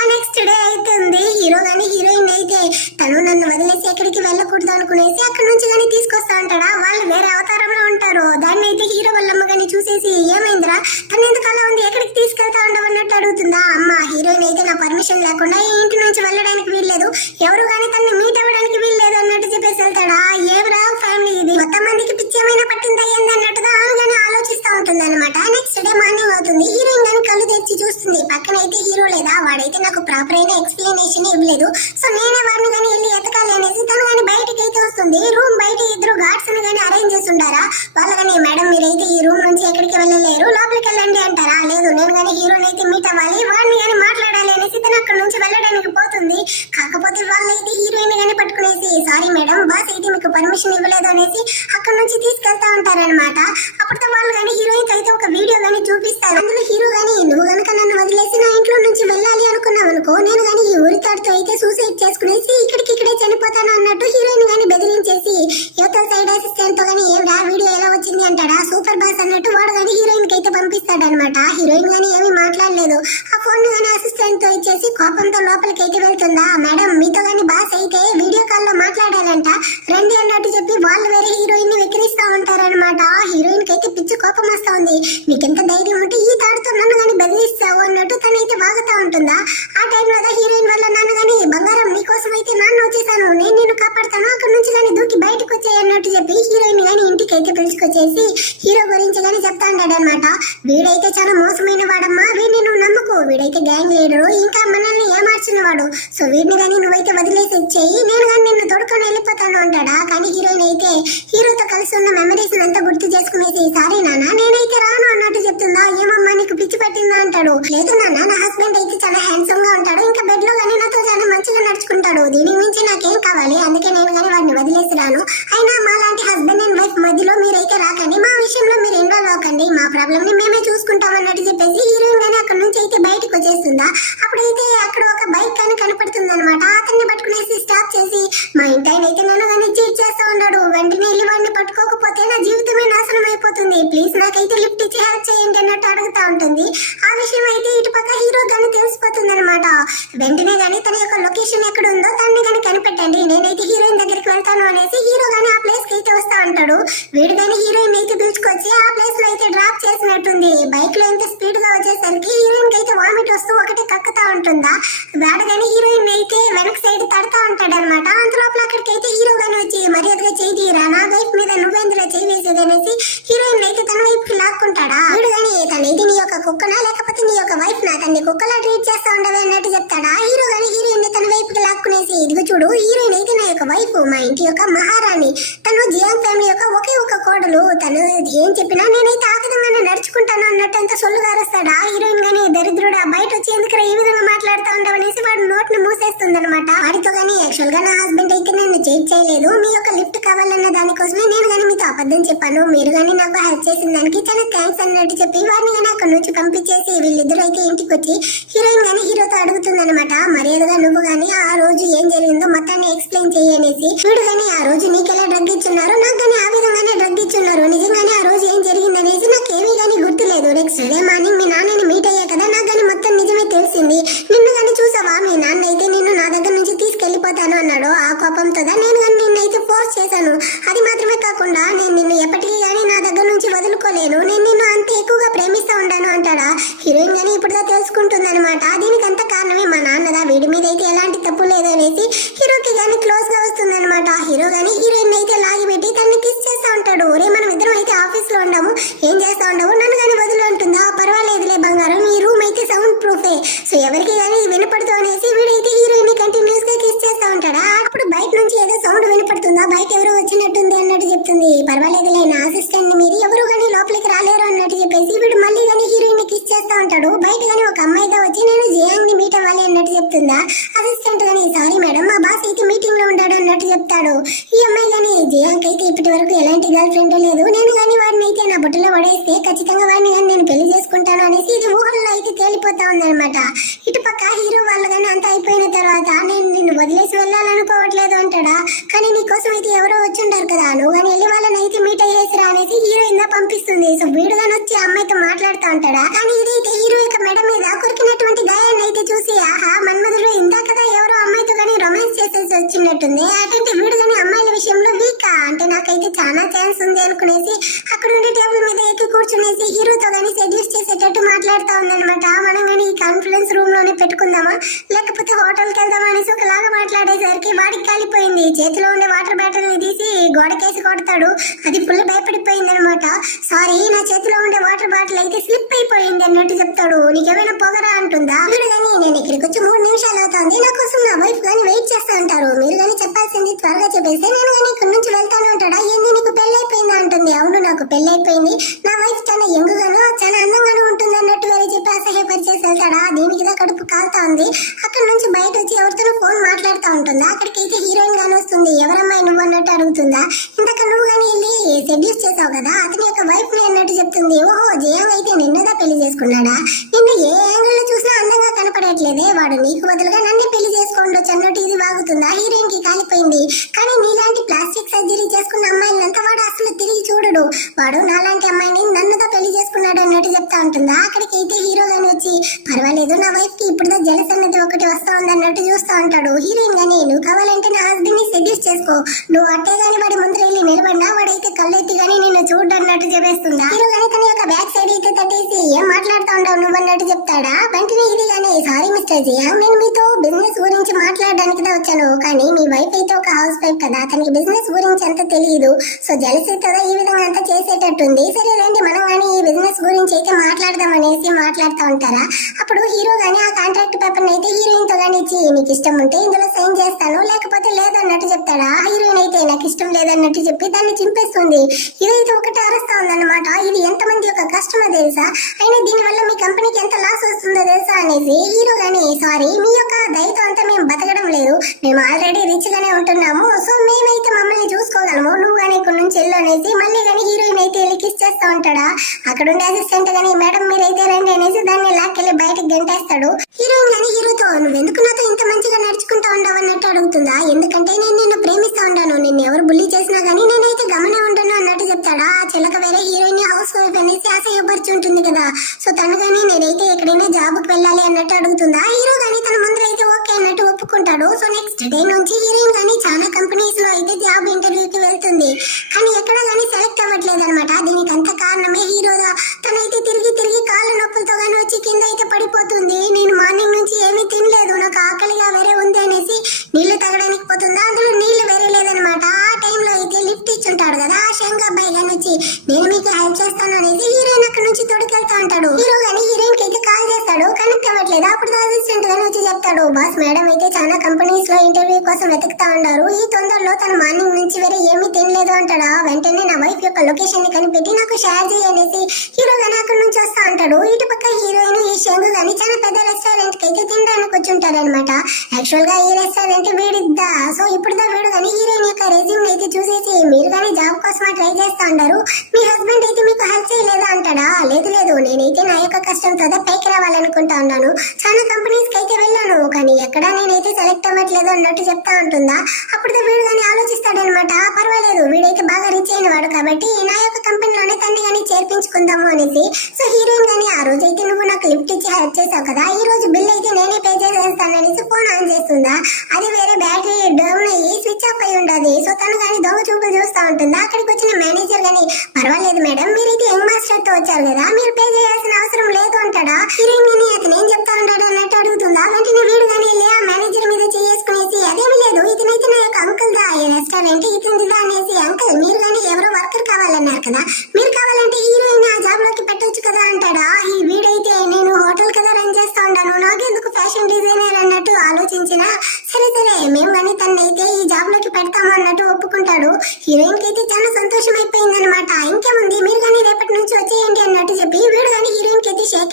ఆ నెక్స్ట్ డే అయితే ఉంది, హీరో గానీ హీరోయిన్ అయితే తను నన్ను వదిలేసి ఎక్కడికి వెళ్ళకూడదు అనుకునేసి అక్కడ నుంచి గానీ తీసుకొస్తా ఉంటాడా. వాళ్ళు వేరే అవతారంలో ఉంటారు. దాన్ని అయితే హీరో వాళ్ళమ్మ గానీ చూసేసి ఏమైందిరా తను ఎందుకు అలా ఉంది, ఎక్కడికి తీసుకెళ్తా ఉండవు అన్నట్టు అడుగుతుందా. అమ్మ హీరోయిన్ అయితే నా పర్మిషన్ లేకుండా ఈ ఇంటి నుంచి వెళ్ళడానికి వీల్లేదు, ఎవరు గానీ తనని మీట్ అవ్వడానికి వీల్లేదు అన్నట్టు చెప్పేసి వెళ్తాడా. ఏవరా ఫ్యామిలీ ఇది, మొత్తం మందికి పిచ్చి ఏమైనా పట్టిందా ఏంది అన్నట్టుగా ఆమె గానీ ఆలోచిస్తా ఉంటుంది అనమాట. నెక్స్ట్ డే మార్నింగ్ అవుతుంది, హీరోయిన్ గానీ కళ్ళు తెచ్చి చూస్తుంది, పక్కన అయితే హీరో లేదా, వాడైతే నాకు ప్రాపర్ అయిన ఎక్స్ప్లెనేషన్ ఇవ్వలేదు, సో నేనే వాడిని గానీ వెళ్ళి ఎతకాలి అనేసి తను గానీ బయటకి అయితే వస్తుంది. రూమ్ బయట ఇద్దరు గార్డ్స్ ని గానీ అరేంజ్ చేసి ఉండారా. వాళ్ళ గానీ మేడం మీరైతే ఈ రూమ్ నుంచి ఎక్కడికి వెళ్ళలేరు, లోపలికి వెళ్ళండి అంటారా. లేదు నేను గానీ హీరోని అయితే మీట్ అవ్వాలి, వాడిని గానీ మాట్లాడాలి అనేసి తను అక్కడ నుంచి వెళ్ళడానికి పోతుంది. కాకపోతే వాళ్ళైతే హీరోయిన్ గానీ పట్టుకునేసి సారీ మేడం బాస్ అయితే మీకు పర్మిషన్ ఇవ్వలేదు అనేసి అక్కడ నుంచి తీసుకెళ్తా ఉంటారనమాట. అప్పటితో వాళ్ళు గానీ హీరోయిన్ అయితే ఒక వీడియో గానీ చూపిస్తారు. అందులో హీరో గానీ నువ్వు గనక నన్ను వదిలేసి నా ఇంట్లో నుంచి వెళ్ళాలి అనుకున్నావు అనుకో, నేను గానీ ఈ ఊరితాడుతో అయితే సూసైడ్ చేసుకునేసి ఇక్కడే చనిపోతాను అన్నట్టు హీరోయిన్ గానీ బెదిరించేసి యువతల సైడ్ అసిస్టెంట్ తో గానీ ఏమిరా వీడియో ఎలా వచ్చింది అంటాడా. సూపర్ బాస్ అన్నట్టు వాడు గానీ హీరోయిన్ కి అయితే పంపిస్తాడు అనమాట. హీరోయిన్ గానీ ఏమీ మాట్లాడలేదు, ఆ ఫోన్ గానీ అసిస్టెంట్ తో ఇచ్చేసి కోపంతో లోపలికి అయితే వెళ్తుందా. మేడం మీతో గానీ బాస్ అయితే వీడియో కాల్ లో మాట్లాడాలంట రండి అన్నట్టు చెప్పి వాళ్ళు వేరే హీరోయిన్ ని వెక్కిరిస్తా ఉంటారనమాట. హీరోయిన్ కి అయితే పిచ్చి కోపం వస్తా ఉంది, మీకెంత ధైర్యం ఉంటే ఈ తాడుతో నన్ను గానీ బెదిరిస్తావు అన్నట్టు తనైతే వాగుతా ఉంటుందా. ఆ టైంలో హీరోయిన్ వల్ల నన్ను గానీ బంగారం నీకోసం అయితే నాన్న వచ్చేసాను, నేను నిన్ను కాపాడుతాను, అక్కడ నుంచి గానీ దూకి బయటకు వచ్చాయి అన్నట్టు చెప్పి హీరోయిన్ గానీ ఇంటికి అయితే పిలుచుకొచ్చేసి హీరో గురించి గానీ చెప్తా ఉంటాడు అనమాట. వీడైతే చాలా మోసమైన వాడమ్మా, వీడిని నువ్వు నమ్మకు, వీడైతే గ్యాంగ్ లీడరు, ఇంకా మనల్ని ఏమార్చిన వాడు, సో వీడిని గానీ నువ్వైతే వదిలేసి వచ్చేయి, నేను గానీ నిన్ను తోడుకొని వెళ్ళిపోతాను అంటాడా. కానీ హీరోయిన్ అయితే హీరోతో కలిసి ఉన్న మెమరీస్ అంతా గుర్తు చేసుకునేసి సారీ నాన్న నేనైతే రాను అన్నట్టు చెప్తుందా. ఏమమ్మా నీకు పిచ్చి పట్టిందా అంటాడు. లేదు నాన్న నా హస్బెండ్ అయితే చాలా హ్యాండ్సమ్ గా ఉంటాడు, ఇంకా బెడ్ లో గానీ నాతో చాలా మంచిగా నడుచుకుంటాడు, దీని నుంచి నాకేం కావాలి, అందుకే నేను గానీ వాడిని వదిలేసి రాను, అయినా మా లాంటి హస్బెండ్ అండ్ వైఫ్ మధ్యలో మీరైతే రాకండి, మా విషయంలో మీరు ఇన్వాల్వ్ అవ్వకండి, మా ప్రాబ్లమ్ ని మేమే చూసుకుంటాం అన్నట్టు చెప్పేసి హీరోయిన్ గానీ అక్కడ నుంచి అయితే బయటకు వచ్చేస్తుందా. అప్పుడైతే అక్కడ ఒక బైక్ కానీ కనపడుతుంది అనమాట. అతన్ని పట్టుకునేసి స్టాప్ చేసి మా ఇంటి ఆయన అయితే నన్ను కానీ చీట్ చేస్తా ఉన్నాడు, వెంటనే వెళ్ళి వాడిని పట్టుకోకపోతే నా జీవితమే నాశనం అయిపోతుంది, ప్లీజ్ నాకైతే లిఫ్ట్ ఇచ్చి హెల్ప్ చేయండి అన్నట్టు అడుగుతా ఉంటుంది. ఆ విషయం అయితే ఇటు పక్క హీరో గానీ తెలిసిపోతుంది అనమాట. వెంటనే గానీ తన యొక్క లొకేషన్ ఎక్కడ ఉందో దాన్ని గానీ కనిపెట్టండి, నేనైతే హీరోయిన్ దగ్గరికి వెళ్తాను అనేసి హీరో గానీ ఆ ప్లేస్ కి అయితే వస్తా ఉంటాడు. వీడు గానీ హీరోయిన్ అయితే పిలుచుకొచ్చి ఆ ప్లేస్ లో అయితే డ్రాప్ చేసినట్టుంది. బైక్ లో ఎంత స్పీడ్ గా వచ్చేసరికి హీరోయిన్ కి అయితే వామిట్ వస్తూ ఒకటే కక్కుతా ఉంటుందా. వాడు గానీ హీరోయిన్ అయితే వెనక సైడ్ తడతా ఉంటాడు అనమాట. అంతలోపల అక్కడికి అయితే హీరో గానీ వచ్చి మర్యాదగా చేయి తీరా, నా వైఫ్ మీద నువ్వెందులో చేయి వేసేది అనేసి హీరోయిన్ అయితే తన వైపుకి లాక్కుంటాడా. వీడు గానీ తనైతే నీ యొక్క కుక్కనా లేకపోతే నీ యొక్క వైఫ్ నా తన్ని కుక్కలా ట్రీట్ చేస్తా ఉండవే అన్నట్టు చెప్తాడా. హీరో గానీ హీరోయిన్ తన వైపుకి లాక్కునేసి ఇదిగో చూడు హీరోయిన్ అయితే నా యొక్క వైఫ్, మా ఇంటి యొక్క మహారాణి, తను జియాన్ ఫ్యామిలీ యొక్క ఒకే ఒక కోడలు, తను ఏం చెప్పినా నేనైతే ఆ విధంగానే నడుచుకుంటాను అన్నట్టు అంత సొల్లుగారుస్తాడా. హీరోయిన్ గానీ దరిద్రుడా బయట వచ్చి ఎందుకు ఈ విధంగా మాట్లాడుతూ ఉండవనేసి వాడు నోట్ని మూసేస్తుంది అనమాట. వాడితో గానీ యాక్చువల్ గా నా హస్బెండ్ అయితే నన్ను చేంజ్ చేయలేదు, మీ యొక్క లిఫ్ట్ కావాలన్న దానికోసమే నేను గానీ మీతో అబద్ధం చెప్పాను, మీరు గానీ నాకు హెల్ప్ చేసిన దానికి చాలా థ్యాంక్స్ అన్నట్టు చెప్పి వాడిని గానీ అక్కడ నుంచి పంపించేసి వీళ్ళిద్దరు అయితే ఇంటికి వచ్చి హీరోయిన్ గానీ హీరోతో అడుగుతుంది అనమాట. మర్యాదగా నువ్వు గానీ ఆ రోజు ఏం జరిగిందో మొత్తాన్ని ఎక్స్ప్లెయిన్ చేయనేసి. వీడు గానీ ఆ రోజు నీకెలా డ్రగ్ ఇచ్చున్నారు, నాకు గానీ ఆ విధంగానే డ్రగ్ ఇచ్చున్నారు, నిజంగానే ఆ రోజు ఏం జరిగిందనేసి నాకేమీ గానీ గుర్తులేదు, నెక్స్ట్ డే మార్నింగ్ మీ నాన్నని మీట్ అయ్యా కదా నాకు గానీ మొత్తం నిజమే తెలిసింది, నిన్ను గానీ చూసావా మీ నాన్న అయితే నిన్ను నా దగ్గర నుంచి తీసుకెళ్లిపోతాను అన్నాడు. ఆ కోపంతో నేను గానీ నిన్నైతే ఫోర్స్ చేశాను, అది మాత్రమే కాకుండా నేను నిన్ను ఎప్పటికీ గానీ నా దగ్గర నుంచి వదులుకోలేను, నేను నిన్ను అంత ఎక్కువగా ప్రేమిస్తా ఉంటాను అంటాడా. హీరోయిన్ గానీ ఇప్పుడుదా తెలుసుకుంటుంది అనమాట. దీనికి అంత కారణమే మా నాన్నదా, వీడి మీద అయితే ఎలాంటి తప్పు లేదు అనేసి హీరోకి గానీ క్లోజ్ గా వస్తుంది అనమాట. హీరో గానీ హీరోయిన్ అయితే లాగి పెట్టి తనని కిస్ చేస్తా ఉంటాడు. ఒరే మనం ఇద్దరం అయితే ఆఫీస్ లో ఉన్నాము, ఏం చేస్తా ఉండవు, నన్ను గానీ వదిలి ఉంటుందా, పర్వాలేదులే బంగారం సో ఎవరికి కానీ వినపడుతూ అనేసి వీడైతే హీరోయిన్ కంటిన్యూస్ గా కిస్ చేస్తా ఉంటాడా. అప్పుడు బయట నుంచి ఏదో సౌండ్ వినపడుతుందా, బయట ఎవరో వచ్చినట్టుంది అన్నట్టు చెప్తుంది. పర్వాలేదులే నా అసిస్టెంట్ ని మీరు ఎవరు కానీ లోపలికి రాలేరు అన్నట్టు చెప్పేసి వీడు మళ్ళీ కానీ హీరోయిన్ కిస్ చేస్తా ఉంటాడు. బయట కానీ ఒక అమ్మాయితో వచ్చి నేను జియాంగ్ ని మీట్ అవ్వాలి అన్నట్టు చెప్తుందా. అసిస్టెంట్ గానీ సారీ మేడం మా బాస్ అయితే మీటింగ్ లో ఉంటాడు అన్నట్టు చెప్తాడు. ఈ అమ్మాయి కానీ జియాంగ్ అయితే ఇప్పటి వరకు ఎలాంటి గర్ల్ ఫ్రెండ్ లేదు, నేను కానీ వాడిని అయితే నా బుట్టలో పడేస్తే ఖచ్చితంగా వాడిని కానీ నేను పెళ్లి చేసుకుంటాను అనేసి ఇది ఊహల్లో అయితే తేలిపోతా ఉందన్నమాట. ఇటు పక్క హీరో వాళ్ళు కానీ అంత అయిపోయిన తర్వాత నేను నిన్ను వదిలేసి వెళ్ళాలనుకోవట్లేదు అంటాడా. కానీ నీ కోసం అయితే ఎవరో వచ్చి ఉంటారు కదా, నువ్వు కానీ వెళ్ళి వాళ్ళని అయితే మీట్ అయ్యేసిరా అనేసి హీరోయిన్ పంపిస్తుంది. సో వీడు కానీ వచ్చి అమ్మాయితో మాట్లాడుతూ ఉంటాడా. కానీ ఇదైతే హీరో యొక్క మెడ మీద కొరికినటువంటి గాయాన్ని అయితే చూసి ఆహా మన్మధుడు ఇందా కదా ఎవరో అమ్మాయితో కానీ రొమాన్స్ చేసేసి వచ్చినట్టుంది. అంటే వీడు కానీ అమ్మాయిల విషయంలో వీకా, అంటే నాకైతే చాలా ఛాన్స్ ఉంది అనుకునేసి అక్కడ ఉండే టేబుల్ మీద ఎక్కి కూర్చునేసి హీరోతో కానీ సెడ్యూస్ చేసేటట్టు మాట్లాడుతూ ఉందన్నమాట. మనం కానీ ఈ కాన్ఫరెన్స్ రూమ్ లోనే పెట్టుకుందామా లేకపోతే హోటల్కి వెళ్దామా అనేసి ఒకలాగా మాట్లాడేసరికి వాడికి కాలిపోయింది. చేతిలో ఉండే వాటర్ బాటిల్ ని తీసి గోడకేసి కొడతాడు. అది ఫుల్ భయపడిపోయింది అనమాట. సారీ నా చేతిలో ఉండే వాటర్ బాటిల్ అయితే స్లిప్ అయిపోయింది అన్నట్టు చెప్తాడు. నీకేమైనా పొగరా అంటుందా. వీడు కానీ నేను ఇక్కడికి వచ్చి 3 నిమిషాలు అవుతుంది, నా కోసం నా వైఫ్ కానీ వెయిట్ చేస్తా ఉంటారు, మీరు కానీ చెప్పాల్సింది త్వరగా చెప్పేస్తే నేను కానీ ఇక్కడ నుంచి వెళ్తాను అంటాడా. ఏంది నీకు పెళ్లి అయిపోయిందా అంటుంది. అవును నాకు పెళ్లి అయిపోయింది, నా వైఫ్ చాలా యంగుగాను చాలా అందంగాను ఉంటుంది అన్నట్టు వేరే చెప్పి అసహ్యపరిచేసి వెళ్తాడా. దీనికి కడుపు కాలుతా ఉంది. అక్కడ నుంచి బయట వచ్చి ఎవరితోనో ఫోన్ మాట్లాడుతూ ఉంటుందా. అక్కడికైతే హీరోయిన్ గాని వస్తుంది. ఎవరమ్మాయి నువ్వు అన్నట్టు అడుగుతుందా. ఇంతక నువ్వు కానీ వెళ్ళి సెడ్యూస్ చేసావు కదా అతని యొక్క వైఫ్ ని అన్నట్టు చెప్తుంది. ఓహో జయాంగ్ అయితే నిన్నదా పెళ్లి చేసుకున్నాడా, నిన్ను ఏ యాంగిల్ లో చూసినా అందంగా కనపడట్లేదే, వాడు నీకు బదులుగా నన్నే పెళ్లి చేసుకోండొచ్చు అన్నట్టు ఇది వాగుతుందా. హీరోయిన్ కి కాలిపోయింది. కానీ నీలాంటి ప్లాస్టిక్ సర్జరీ చేసుకున్న అమ్మాయిలంతా వాడు అసలు తిరిగి చూడడు, వాడు నాలాంటి అమ్మాయిని నన్నుగా పెళ్లి చేసుకున్నాడు అన్నట్టు చెప్తా ఉంటుందా. అక్కడికైతే హీరో గాని వచ్చి పర్వాలేదు నా వైఫ్ కి ఇప్పుడు జలస్ అన్నది ఒకటి వస్తా ఉంది అన్నట్టు చూస్తా ఉంటాడు. హీరోయిన్ గానీ నువ్వు కావాలంటే నా హస్బెండ్ ని సెడ్యూస్ చేసుకో, నువ్వు అట్టే గానీ వాడి ముందు వెళ్ళి నిలబడినా వాడైతే కళ్ళెత్తి గానీ నిన్ను చూడన్నట్టు చెప్పేస్తుందా. హీరో గానీ తన యొక్క బ్యాక్ సైడ్ అయితే తట్టేసి ఏం మాట్లాడుతూ ఉంటావు నువ్వు అన్నట్టు చెప్తాడా. వెంటనే ఇది గానీ సారీ మిస్టర్ జియాంగ్ నేను మీతో బిజినెస్ గురించి మాట్లాడడానికి వచ్చాను, కానీ మీ వైఫ్ అయితే ఒక హౌస్ వైఫ్ కదా, అతనికి బిజినెస్ గురించి అంత తెలియదు, సో జలసి కదా ఈ విధంగా అంతా చేసేటట్టుంది. సరే రండి మనం కానీ ఈ బిజినెస్ గురించి అయితే మాట్లాడదాం అనేసి మాట్లాడుతూ ఉంటారా. అప్పుడు హీరో గానీ ఆ కాంట్రాక్ట్ పేపర్ అయితే హీరోయిన్ తో గానీ ఇచ్చి నీకు ఇష్టం ఉంటే ఇందులో సైన్ చేస్తాను లేకపోతే లేదన్నట్టు చెప్తాడా. హీరోయిన్ అయితే నాకు ఇష్టం లేదన్నట్టు చెప్పి దాన్ని చింపేస్తుంది. ఇదైతే ఒకటి అరుస్తా ఉందన్నమాట. ఇది ఎంతమంది యొక్క కస్టమర్ తెలుసా, అయినా దీని వల్ల మీ కంపెనీకి ఎంత లాస్ వస్తుందో తెలుసా అనేసి. హీరో గానీ సారీ మీ యొక్క దయతో అంతా మేము బతకడం లేదు, మేము ఆల్రెడీ రిచ్ గానే ఉంటున్నాము, సో మేమైతే మమ్మల్ని చూసుకోగలము, నువ్వు కానీ ఇక్కడ నుంచి వెళ్ళు అనేసి మళ్ళీ కానీ హీరోయిన్ అయితే వెళ్ళి కిస్ చేస్తా ఉంటాడా. అక్కడ ఉండే అసిస్టెంట్ గానీ మేడం మీరైతే రండి అనేసి దాన్ని లాక్కెళ్ళి బయటకు గంటేస్తాడు. హీరోయిన్ గానీ హీరోతో నువ్వెందుకు నాతో ఇంత మంచిగా నడుచుకుంటా ఉండవు అన్నట్టు అడుగుతుందా. ఎందుకంటే నేను నిన్ను ప్రేమిస్తా ఉంటాను, నిన్ను ఎవరు బుల్లి చేసినా గానీ నేనైతే గమనే ఉంటాను అన్నట్టు చెప్తాడా. ఆ చిలక వేరే హీరోయిన్ హౌస్ వైఫ్ అనేసి అసహ్యపరిచి ఉంటుంది కదా, సో తను కానీ నేనైతే ఎక్కడైనా జాబ్ కి వెళ్ళాలి అన్నట్టు అడుగుతుందా. హీరో గానీ తన ముందు అయితే ఓకే అన్నట్టు ఒప్పుకుంటాడు. సో నెక్స్ట్ డే నుంచి హీరోయిన్ గానీ చాలా కంపెనీస్ లో అయితే జాబ్ ఇంటర్వ్యూకి వెళ్తుంది, కానీ ఎక్కడ గానీ సెలెక్ట్ అవ్వట్లేదు అనమాట. దీనికి అంత కారణమే హీరోగా తనైతే తిరిగి తిరిగి కాళ్ళ నొప్పులతో గానీ వచ్చి కింద అయితే పడిపోతుంది. నేను మార్నింగ్ నుంచి ఏమీ తినలేదు, నాకు ఆకలిగా వేరే ఉంది అనేసి నీళ్లు తాగడానికి పోతుందా, అందులో నీళ్లు వేరే లేదనమాట. ఆ టైంలో అయితే లిఫ్ట్ ఇచ్చుంటాడు కదా ఆ శంక అబ్బాయి గాని వచ్చి నేను మీకు హెల్ప్ చేస్తాను అనేసి హీరోయిన్ అక్కడ నుంచి తొడికెళ్తా ఉంటాడు. హీరో గానీ హీరోయిన్ కి అయితే కాల్ చేస్తాడు, కనెక్ట్ అవ్వట్లేదు. అప్పుడు అసిస్టెంట్ గానీ వచ్చి చెప్తాడు, బాస్ మేడం అయితే చాలా కంపెనీస్ లో ఇంటర్వ్యూ కోసం వెతుకుతా ఉన్నారు, ఈ తొందరలో తన మార్నింగ్ నుంచి వేరే ఏమీ తినలేదు అంటాడా. వెంటనే నా వైఫ్ యొక్క లొకేషన్ ని కనిపెట్టి నాకు షేర్ చేయి అనేసి హీరో గానీ అక్కడ నుంచి వస్తా ఉంటాడు. ఇటు పక్క హీరోయిన్ ఈ శంకు గానీ చాలా పెద్ద రెస్టారెంట్ కి అయితే తినడానికి వచ్చి ఉంటాడు అనమాట. యాక్చువల్ గా ఈ రెస్టారెంట్ వీడిద్దా. సో ఇప్పుడు వీడు కానీ హీరోయిన్ యొక్క రెజ్యూమ్ అయితే చూసేసి మీరు కానీ జాబ్ కోసం ట్రై చేస్తా ఉంటారు, మీ హస్బెండ్ అయితే మీకు హెల్ప్ చేయలేదా అంటాడా. లేదు లేదు నేనైతే నా యొక్క కష్టంతో పైకి రావాలనుకుంటా ఉన్నాను, చాలా కంపెనీస్ కి అయితే వెళ్ళాను, కానీ ఎక్కడ నేనైతే సెలెక్ట్ అవ్వట్లేదు అన్నట్టు చెప్తా ఉంటుందా. అప్పుడు వీడు కానీ ఆలోచిస్తాడనమాట, పర్వాలేదు వీడైతే బాగా రిచ్ అయిన వాడు కాబట్టి నా యొక్క కంపెనీలోనే తన్ని కానీ చేర్పించుకుందాము అనేసి. సో హీరోయిన్ కానీ ఆ రోజు అయితే నువ్వు నాకు లిఫ్ట్ ఇచ్చి హెల్ప్ చేసావు కదా, ఈ రోజు బిల్ అయితే నేనే పే చేసేస్తాను అనేసి ఫోన్ ఆన్ చేస్తుందా. అది వేరే బ్యాటరీ డౌన్ అయ్యి స్విచ్ ఆఫ్ అయి ఉండదు. సో తను కానీ దొంగ చూపులు చూస్తా ఉంటుందా. అక్కడికి వచ్చిన మేనేజర్ గానీ పర్వాలేదు మేడం మీరైతే యంగ్ మాస్టర్ తో వచ్చారు కదా, మీరు పే చేయాల్సిన అవసరం లేదు అంటాడా. హీరోయిన్ గానీ అతను ఏం చెప్తా ఉంటాడు అన్నట్టు అడుగుతుందా. వెంటనే వీడు కానీ వెళ్ళి ఆ మేనేజర్ మీద చేసుకునేసి అదేమి లేదు ఇతనైతే నా యొక్క అంకుల్ దా రెస్టారెంట్ ఇతనిదా అనేసి, అంకుల్ మీరు కానీ ఎవరో వర్కర్ కావాలన్నారు కదా, మీరు కావాలంటే హీరోయిన్ ఆ జాబ్ లోకి పెట్టొచ్చు కదా అంటాడా. ఈ వీడైతే నేను హోటల్ కదా రన్ చేస్తా ఉంటాను, నాకెందుకు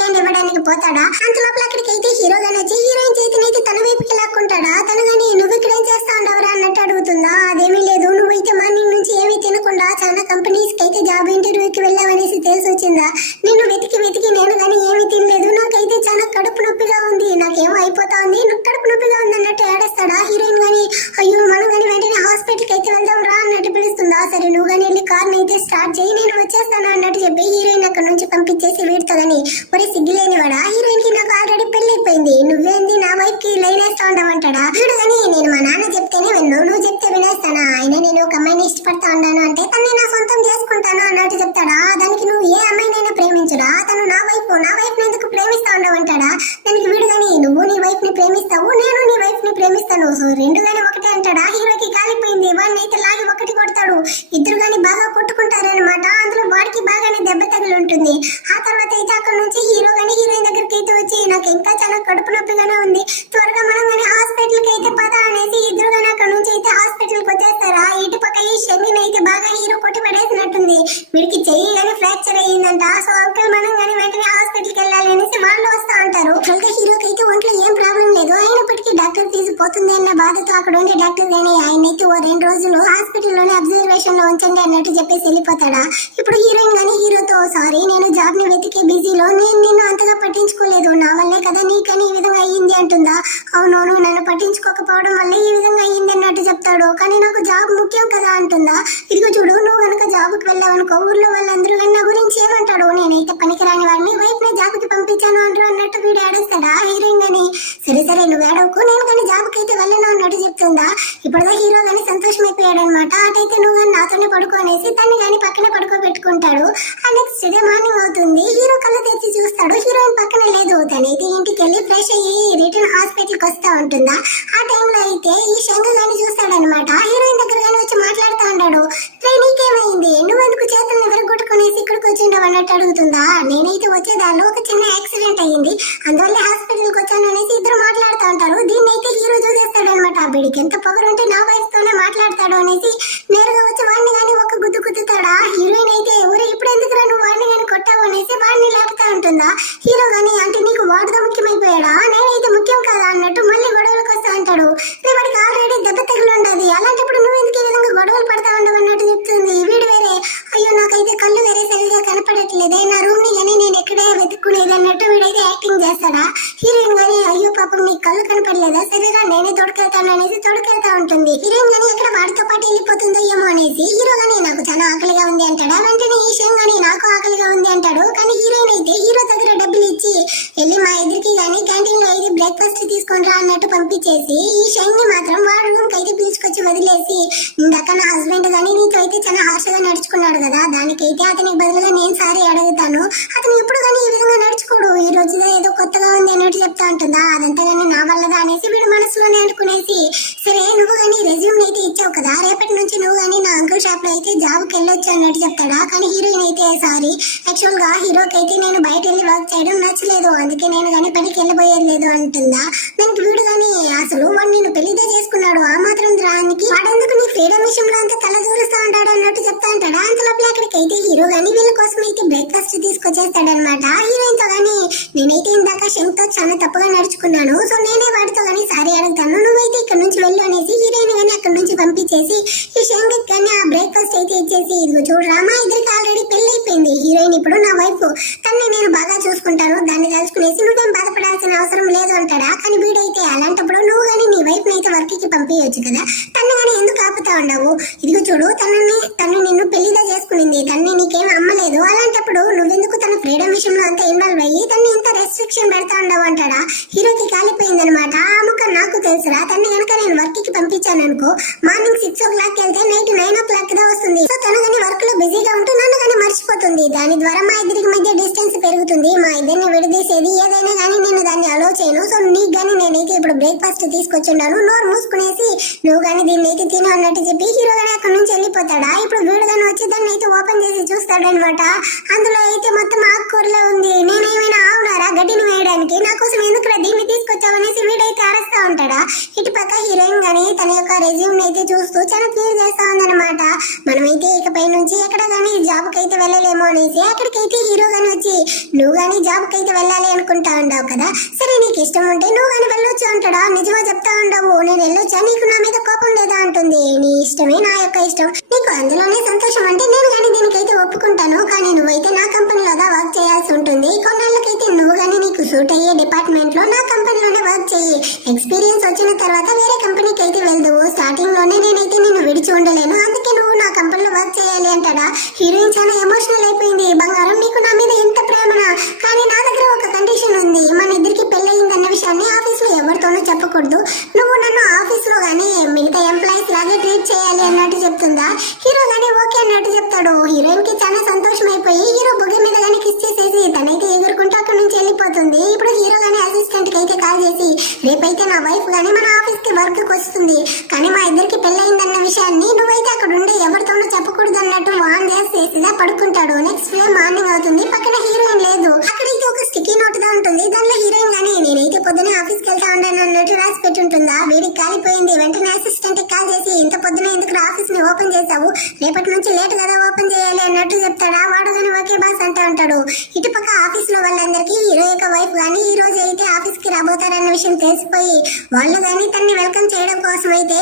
హ్యాండ్ ఇవ్వడానికి పోతాడా. అంత లోపల అక్కడికి అయితే హీరో గాని వచ్చి హీరోయిన్ చేతినైతే తన వైపుకి లాక్కుంటాడా. తను గాని నువ్వు ఇక్కడ ఏం చేస్తా ఉండవరా అన్నట్టు అడుగుతుందా. అదేమీ లేదు, నువ్వైతే మార్నింగ్ నుంచి ఏమీ తినకుండా చాలా కంపెనీస్ కి అయితే జాబ్ ఇంటర్వ్యూకి వెళ్ళావనేసి తెలిసి వచ్చిందా. నిన్ను వెతికి వెతికి నేను గానీ ఏమీ తినలేదు, నాకైతే చాలా కడుపు నొప్పిగా ఉంది, నాకేమో అయిపోతా ఉంది, కడుపు నొప్పిగా ఉంది అన్నట్టు ఏడేస్తాడా. హీరోయిన్ గాని అయ్యో మనం గానీ వెంటనే హాస్పిటల్ కి అయితే వెళ్దాం రా అన్నట్టు పిలుస్తుందా. సరే నువ్వు గానీ వెళ్ళి కార్ అయితే స్టార్ట్ చేయి, నేను వచ్చేస్తాను అన్నట్టు చెప్పి హీరోయిన్ అక్కడ నుంచి పంపించేసి వీడితో గానీ ఒరే సిగ్గులేని వాడా, హీరోయిన్ కి నాకు ఆల్రెడీ పెళ్లి అయిపోయింది, నువ్వేంది నా వైఫ్ కి లైన్ వేస్తా ఉండమంటాడా. వీడు గానీ నేను మా నాన్న చెప్తేనే విన్ను, నువ్వు చెప్తే వినేస్తానా, అయినా నేను ఒక అమ్మాయిని ఇష్టపడతా ఉన్నాను అంటే తన్ని నా సొంతం చేసుకుంటాను అన్నట్టు చెప్తాడా. దానికి నువ్వు ఏ అమ్మాయినైనా ప్రేమించురా, తను నా వైఫ్ ఎందుకు ప్రేమిస్తా ఉండమంటాడా. దానికి వీడు గానీ నువ్వు నీ వైఫ్ ని ప్రేమిస్తావు, నేను నీ వైఫ్ ని ప్రేమిస్తాను, సో రెండు గానీ ఒకటే అంటాడా. హీరోకి కాలిపోయింది, వాడిని అయితే లాగి ఒకటి కొడతాడు, ఇద్దరు గానీ బాగా కొట్టుకుంటారనమాట. అందులో వాడికి బాగానే దెబ్బ తగిలి ఉంటుంది. ఆ తర్వాత అయితే అక్కడ నుంచి హీరో గానీ హీరోయిన్ దగ్గరికి అయితే వచ్చి నాకు ఇంకా చాలా కడుపు నొప్పిగానే ఉంది, త్వరగా మనం గానీ హాస్పిటల్ కి అయితే పద అనేసి ఇద్దరు గానీ అక్కడ నుంచి అయితే హాస్పిటల్ కి వచ్చేస్తారా. ఇటు పక్క ఈ షెంగిని అయితే బాగా హీరో కొట్టి పడేసినట్టుంది, వీడికి చెయ్యి గానీ ఫ్రాక్చర్ అయ్యిందంట. సో అంకుల్ మనం గానీ వెంటనే హాస్పిటల్ కి వెళ్ళాలి అనేసి వాళ్ళు వస్తా అంటారు. అయితే హీరోకి అయితే ఒంట్లో ఏం ప్రాబ్లం లేదు, అయినప్పటికీ డాక్టర్ ఫీజు పోతుంది అన్న బాధతో అక్కడ ఉండే డాక్టర్ గానీ ఆయన అయితే ఓ 2 రోజులు హాస్పిటల్లోనే అబ్జర్వేషన్ లో ఉంచండి అన్నట్టు చెప్పేసి వెళ్ళిపోతాడా. ఇప్పుడు హీరోయిన్ గానీ హీరోతో సారీ నేను జాబ్ ని వెతికే బిజీలో నేను నిన్ను అంతగా పట్టించుకోలేదు, నా వల్లే కదా నీకని ఈ విధంగా అయ్యింది అంటుందా. అవునవును నన్ను పట్టించుకోకపోవడం వల్ల ఈ విధంగా అయ్యింది అన్నట్టు చెప్తాడు. కానీ నాకు జాబ్ ముఖ్యం కదా అంటుందా. ఇదిగో చూడు నువ్వు కనుక జాబ్కి వెళ్ళావనుకో ఊర్లో వాళ్ళందరూ నా గురించి ఏమంటాడు, నేనైతే పనికిరాని వాడిని వైఫ్ ని జాబ్ కి పంపించాను అంటారు అన్నట్టు వీడు ఏడుస్తాడా. హీరోయిన్ గానీ సరే సరే నువ్వు ఏడవకు, నేను కానీ జాబ్ కి అయితే వెళ్ళను అన్నట్టు చెప్తుందా. ఇప్పుడుదా హీరో గానీ సంతోషం అయిపోయాడు అనమాట. అటైతే నువ్వు కానీ నాతోనే పడుకోనేసి తన్ని గానీ పక్కనే పడుకోబెట్టుకుంటాడు. ఆ నెక్స్ట్ డే మార్నింగ్ అవుతుంది, హీరో కళ్ళు తెచ్చి చూస్తాడు, హీరోయిన్ పక్కనే లేదు. తనైతే ఇంటికి వెళ్ళి ఫ్రెష్ అయ్యి రిటర్న్ హాస్పిటల్ కి వస్తా ఉంటుందా. ఆ టైంలో అయితే ఈ శంకర్ గానీ చూస్తాడనమాట. హీరోయిన్ దగ్గర గానీ వచ్చి మాట్లాడుతూ ఉంటాడు, నీకేమైంది, నువ్వెందుకు చేతులను విరగొట్టుకునేసి ఇక్కడికి వచ్చిండవు అన్నట్టు అడుగుతుందా. నేనైతే వచ్చేదాన్ని ఒక చిన్న యాక్సిడెంట్ అయ్యింది, అందువల్ల హాస్పిటల్ కి వచ్చాను అనేసి ఇద్దరు మాట్లాడుతూ ఉంటారు. దీన్ని అయితే హీరో చూసేస్తాడు అనమాట. వీడికి ఎంత పవర్ ఉంటే నా వైఫ్ తోనే మాట్లాడతాడు అనేసి నేరుగా వచ్చి వాడిని గానీ ఒక గుద్దు గుద్దుతాడా. హీరోయిన్ అయితే ఊరే ఇప్పుడు ఎందుకురా నువ్వు వాడిని గానీ కొట్టావు అనేసి వాడిని లేపుతా ఉంటుందా. హీరో గానీ అంటే నీకు వాడుగా ముఖ్యమైపోయాడా, నేనైతే ముఖ్యం కదా అన్నట్టు మళ్ళీ గొడవలకు వస్తా అంటాడు. వాడికి ఆల్రెడీ దెబ్బ తగిలి ఉండదు, అలాంటప్పుడు నువ్వు ఎందుకు ఈ విధంగా గొడవలు పడతా ఉండవు అన్నట్టు చెప్తుంది. వీడు వేరే అయ్యో నాకైతే కళ్ళు వేరే సరిగా కనపడట్లేదే, నా రూమ్ ని గానీ నేను ఎక్కడే వెతుక్కునేది అన్నట్టు వీడైతే యాక్టింగ్ చేస్తాడా. హీరోయిన్ గానీ అయ్యో పాపం నీ కళ్ళు కనపడలేదా, సరేరా నేనే తోడుకెళ్తాను అనేసి తోడుకెళ్తా ఉంటుంది. హీరోయిన్ గానీ ఎక్కడ వాడితో పాటు వెళ్ళిపోతుందో ఏమో అనేసి హీరో గానీ నాకు చాలా ఆకలిగా ఉంది అంటాడా. వెంటనే ఈ షేమ్ గానీ నాకు ఆకలిగా ఉంది అంటాడు. కానీ హీరోయిన్ అయితే హీరో దగ్గర డబ్బులు ఇచ్చి వెళ్ళి మా ఎదురికి గానీ క్యాంటీన్ లో అయితే బ్రేక్ఫాస్ట్ తీసుకొని రా అన్నట్టు పంపించేసి ఈ షేమ్ ని మాత్రం వాడు రూమ్ కి అయితే పిలుచుకొచ్చి వదిలేసి ఇందాక నా హస్బెండ్ గానీ నీతో అయితే చాలా హార్ష్గా నడుచుకున్నాడు కదా, దానికైతే అతనికి బదులుగా నేను సారీ అడుగుతాను, అతను ఎప్పుడు కానీ ఈ విధంగా నడుచుకోడు, ఈ రోజు ఏదో కొత్తగా ఉంది అన్నట్టు చెప్తా ఉంటుందా. అదంతా కానీ నా వల్లదా అనేసి వీడు మనసులోనే అనుకునేసి సరే నువ్వు కానీ రెజ్యూమ్ అయితే ఇచ్చావు కదా, రేపటి నుంచి నువ్వు కానీ నా అంకుల్ షాప్ లో అయితే జాబ్ కి వెళ్ళొచ్చు అన్నట్టు చెప్తాడా. కానీ హీరోయిన్ అయితే సారీ యాక్చువల్ గా హీరోకి అయితే నేను బయట వెళ్ళి వర్క్ చేయడం నచ్చలేదు, అందుకే నేను కానీ పనికి వెళ్ళబోయేది లేదు అంటుందా. దానికి వీడు కానీ అసలు వాడు నేను పెళ్లిదే చేసుకున్నాడు, ఆ మాత్రం రానికి వాడెందుకు నీ ఫ్రీడమ్ విషయంలో అంతా తల దూరుస్తా ఉంటాడు అన్నట్టు చెప్తా ఉంటాడా. అంతలోపల అక్కడికైతే హీరో గానీ వీళ్ళ కోసం అయితే బ్రేక్ఫాస్ట్ తీసుకొచ్చేస్తాడనమాట. హీరోయిన్ తో గానీ నేనైతే ఇందాక శంతో చాలా తప్పుగా నడుచుకున్నాను, సో నేనే వాడితో గానీ సారీ అడుగుతాను, నువ్వైతే ఇక్కడ నుంచి వెళ్ళు అనేసి హీరోయిన్ గానీ అక్కడ నుంచి పంపించేసి ఈ శంకి కానీ ఆ బ్రేక్ఫాస్ట్ అయితే ఇచ్చేసి ఇదిగో చూడరా మా ఇద్దరికి ఆల్రెడీ పెళ్లి అయిపోయింది, హీరోయిన్ ఇప్పుడు నా వైఫ్, తన్ని నేను బాగా చూసుకుంటాను, దాన్ని తెలుసుకునేసి నువ్వేం బాధపడాల్సిన అవసరం లేదు అంటాడా. కానీ వీడైతే అలాంటప్పుడు నువ్వు గానీ నీ వైఫ్ ని అయితే వర్క్ కి పంపించవచ్చు కదా, తను గానీ ఎందుకు ఆపుతా ఉండవు, ఇదిగో చూడు తను నిన్ను పెళ్లిగా చేసుకునింది, తన్ని నీకేం అమ్మలేదు, అలాంటప్పుడు నువ్వెందుకు తన ఫ్రీడమ్ విషయంలో అంతా ఇన్వాల్వ్ అయ్యి తన్ని ఇంత రెస్ట్రిక్షన్ పెడతా ఉండవు అంటాడా. హీరోకి కాలిపోయింది అనమాట. ఆ ముక్క నాకు తెలుసురా, తన్ని కనుక నేను వర్క్ కి పంపించాను అనుకో మార్నింగ్ 6 o'clock వెళ్తే నైట్ 9 o'clock దా వస్తుంది, సో తను కానీ వర్క్ లో బిజీగా ఉంటూ నన్ను కానీ మర్చిపోతుంది, దాని ద్వారా మా ఇద్దరికి మధ్య డిస్టెన్స్ పెరుగుతుంది, మా ఇద్దరిని విడదీసేది ఏదైనా కానీ నేను దాన్ని అలో చేయను, సో నీకు కానీ నేనైతే ఇప్పుడు బ్రేక్ఫాస్ట్ తీసుకొచ్చున్నాను, నోరు మూసుకునేసి నువ్వు కానీ దీన్ని అయితే తిను అన్నట్టు చెప్పి హీరో గానీ అక్కడ నుంచి వెళ్ళిపోతాడా. ఇప్పుడు వీడు గానీ వచ్చి దాన్ని అయితే ఓపెన్ చేసి చూస్తాడు అనమాట. అందులో అయితే మొత్తం ఆకుకూరలో ఉంది, నేనేమైనా ఆవునారా గడ్డిని వేయడానికి, నా కోసం ఎందుకు దీన్ని తీసుకొచ్చావనేసి వీడైతే అరుస్తా ఉంటాడా. ఇటు పక్క హీరోయిన్ గానీ తన యొక్క రెజ్యూమ్ అయితే చూస్తూ చాలా క్లియర్ చేస్తా ఉందన్నమాట. మనమైతే ఇకపై నుంచి ఎక్కడ కానీ జాబ్ కి అయితే వెళ్ళలేమో అనేసి అక్కడికైతే హీరో గాని వచ్చి నువ్వు గానీ జాబ్ కి అయితే వెళ్ళాలి అనుకుంటా ఉండవు కదా, సరే నీకు ఇష్టం ఉంటే నువ్వు గానీ వెళ్ళొచ్చు అంటాడా. నిజమా చెప్తా ఉండవు, నేను వెళ్ళొచ్చా, నీకు నా మీద కోపం లేదా అంటుంది. నీ ఇష్టమే నా యొక్క ఇష్టం, నీకు అందులోనే సంతోషం అంటే నేను గానీ దీనికైతే ఒప్పుకుంటాను. కానీ నువ్వైతే నా కంపెనీలోగా వర్క్ చేయాల్సి ఉంటుంది. కొన్నాళ్ళకైతే నువ్వు గానీ నీకు సూట్ అయ్యే డిపార్ట్మెంట్ లో నా కంపెనీలోనే వర్క్ చెయ్యి. ఎక్స్పీరియన్స్ వచ్చిన తర్వాత వేరే కంపెనీకి అయితే వెళ్దువు. స్టార్టింగ్ లోనే నేనైతే నిన్ను విడిచి ఉండలేను, అందుకే నువ్వు నా కంపెనీలో వర్క్ చేయాలి అంటాడా. హీరోయిన్ చాలా ఎమోషనల్ అయిపోయింది. బంగారం నీకు నా మీద ఎంత ప్రేమనా, కానీ నా దగ్గర ఒక కండిషన్ ఉంది. మన ఇద్దరికి పెళ్ళయిందన్న విషయాన్ని ఆఫీస్ లో ఎవరితోనూ చెప్పకూడదు. నువ్వు నన్ను ఆఫీస్ లో గానీ మిగతా ఎంప్లాయీస్ లాగే ట్రీట్ చేయాలి అన్నట్టు చెప్తుందా. హీరో గానీ ఓకే అన్నట్టు చెప్తాడు. హీరోయిన్ కి చాలా సంతోషం అయిపోయి హీరో బుగ్గ మీద గానీ కిస్ చేసేసి తనైతే ఎగురుకుంటూ అక్కడ నుంచి వెళ్ళిపోతుంది. ఇప్పుడు హీరో గానీ అసిస్టెంట్ కి అయితే కాల్ చేసి రేపైతే నా వైఫ్ గానీ మన ఆఫీస్ కి వర్క్ కి వస్తుంది, కానీ మా ఇద్దరికి పెళ్ళయిందన్న విషయాన్ని నువ్వైతే అక్కడ ఉండి ఎవరితోనూ చెప్పకూడదు అన్నట్టు వాన్ చేసేసిదా పడుకుంటాడు. నెక్స్ట్ డే మార్నింగ్ అవుతుంది, పక్కన హీరోయిన్ లేదు. అక్కడైతే ఒక స్టిక్కీ నోట్ గా ఉంటుంది. దానిలో హీరోయిన్ గానీ నేనైతే పొద్దునే ఆఫీస్ కి వెళ్తా ఉండాను అన్నట్టు రాసి పెట్టుంటుందా. వేడికి కాలిపోయింది. వెంటనే అసిస్టెంట్ కి కాల్ చేసి ఇంత పొద్దునే ఎందుకు ఆఫీస్ ని ఓపెన్ చేసావు, రేపటి నుంచి లేట్ కదా ఓపెన్ చేయాలి అన్నట్టు చెప్తాడా. వాడు గానీ ఓకే బాస్ అంటా ఉంటాడు. ఇటుపక్క ఆఫీస్ లో వాళ్ళందరికీ హీరో యొక్క వైఫ్ గానీ ఈ రోజు అయితే ఆఫీస్ కి రాబోతారన్న విషయం తెలిసిపోయి వాళ్ళు గానీ తన్ని వెల్కమ్ చేయడం కోసం అయితే